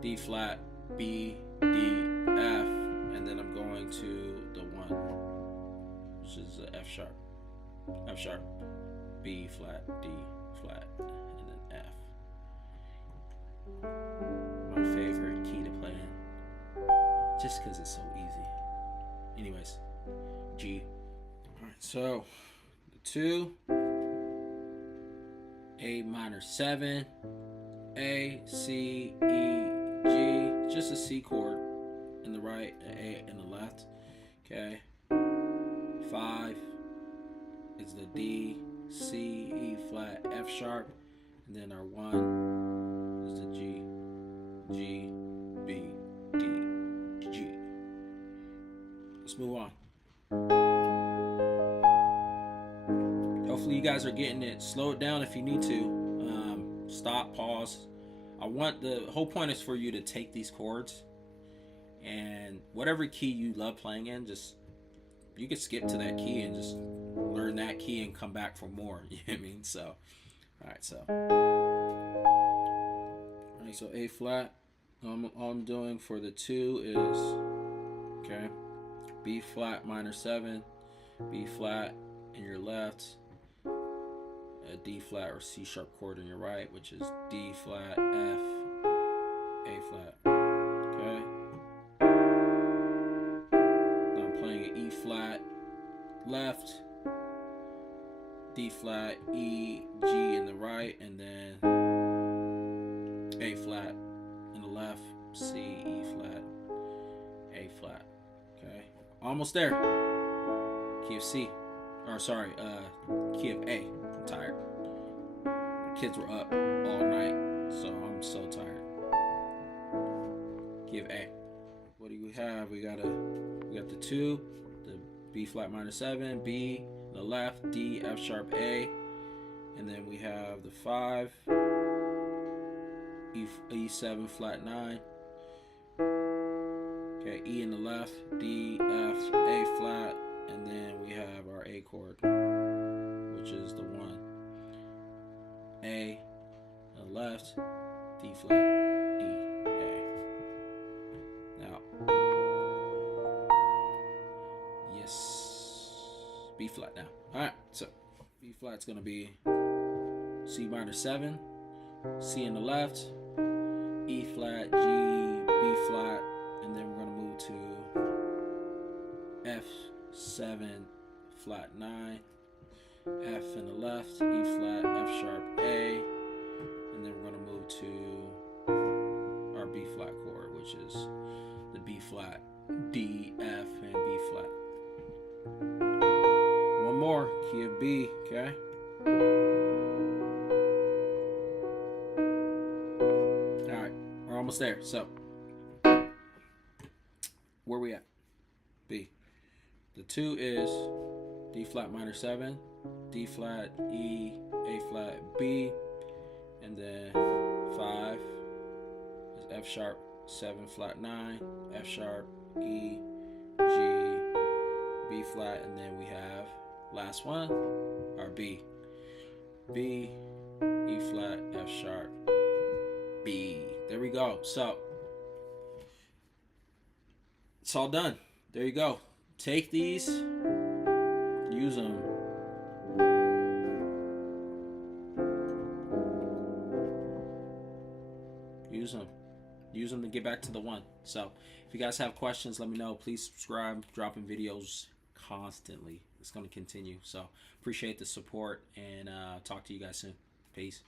D flat, B, D, F, and then I'm going to the 1, which is the F sharp, B flat, D flat, and then F. My favorite key to play in, just because it's so easy. Anyways, G. Alright, so the 2, A minor 7, A, C, E, G, just a C chord in the right, an A in the left. Okay, 5 is the D, C, E flat, F sharp, and then our 1 is the G, G, B, D, G. Let's move on. Hopefully you guys are getting it. Slow it down if you need to. Stop, pause. The whole point is for you to take these chords and whatever key you love playing in, just you can skip to that key and just learn that key and come back for more. You know what I mean? So, all right, so A flat. All I'm doing for the 2 is, okay, B flat minor 7, B flat in your left, a D flat or C sharp chord in your right, which is D flat, F, A flat. Okay. Now I'm playing an E flat left, D flat, E, G in the right, and then A flat in the left, C, E flat, A flat. Okay. Almost there. Key of C. Or sorry, key of A. I'm tired. The kids were up all night, so I'm so tired. Key of A. What do we have? We got the 2, the B flat minor 7, B, the left, D, F sharp, A, and then we have the 5, E7 flat 9. Okay, E in the left, D, F, A flat, and then we have our A chord, which is the 1. A, on the left, D flat, E, A. Now, yes, B flat now. Alright, so B flat's gonna be C minor 7, C in the left, E flat, G, B flat, and then we're gonna move to F7 flat 9, F in the left, E flat, F sharp, A, and then we're gonna move to our B flat chord, which is the B flat, D, F, and B flat. One more, key of B, okay? Alright, we're almost there. So, where we at? B. The 2 is D flat minor 7, D flat, E, A flat, B, and then 5 is F sharp, 7 flat 9, F sharp, E, G, B flat, and then we have last one, our B. B, E flat, F sharp, B. There we go. So it's all done. There you go. Take these, use them. Use them to get back to the 1. So if you guys have questions, let me know. Please subscribe. Dropping videos constantly. It's going to continue. So appreciate the support, and talk to you guys soon. Peace.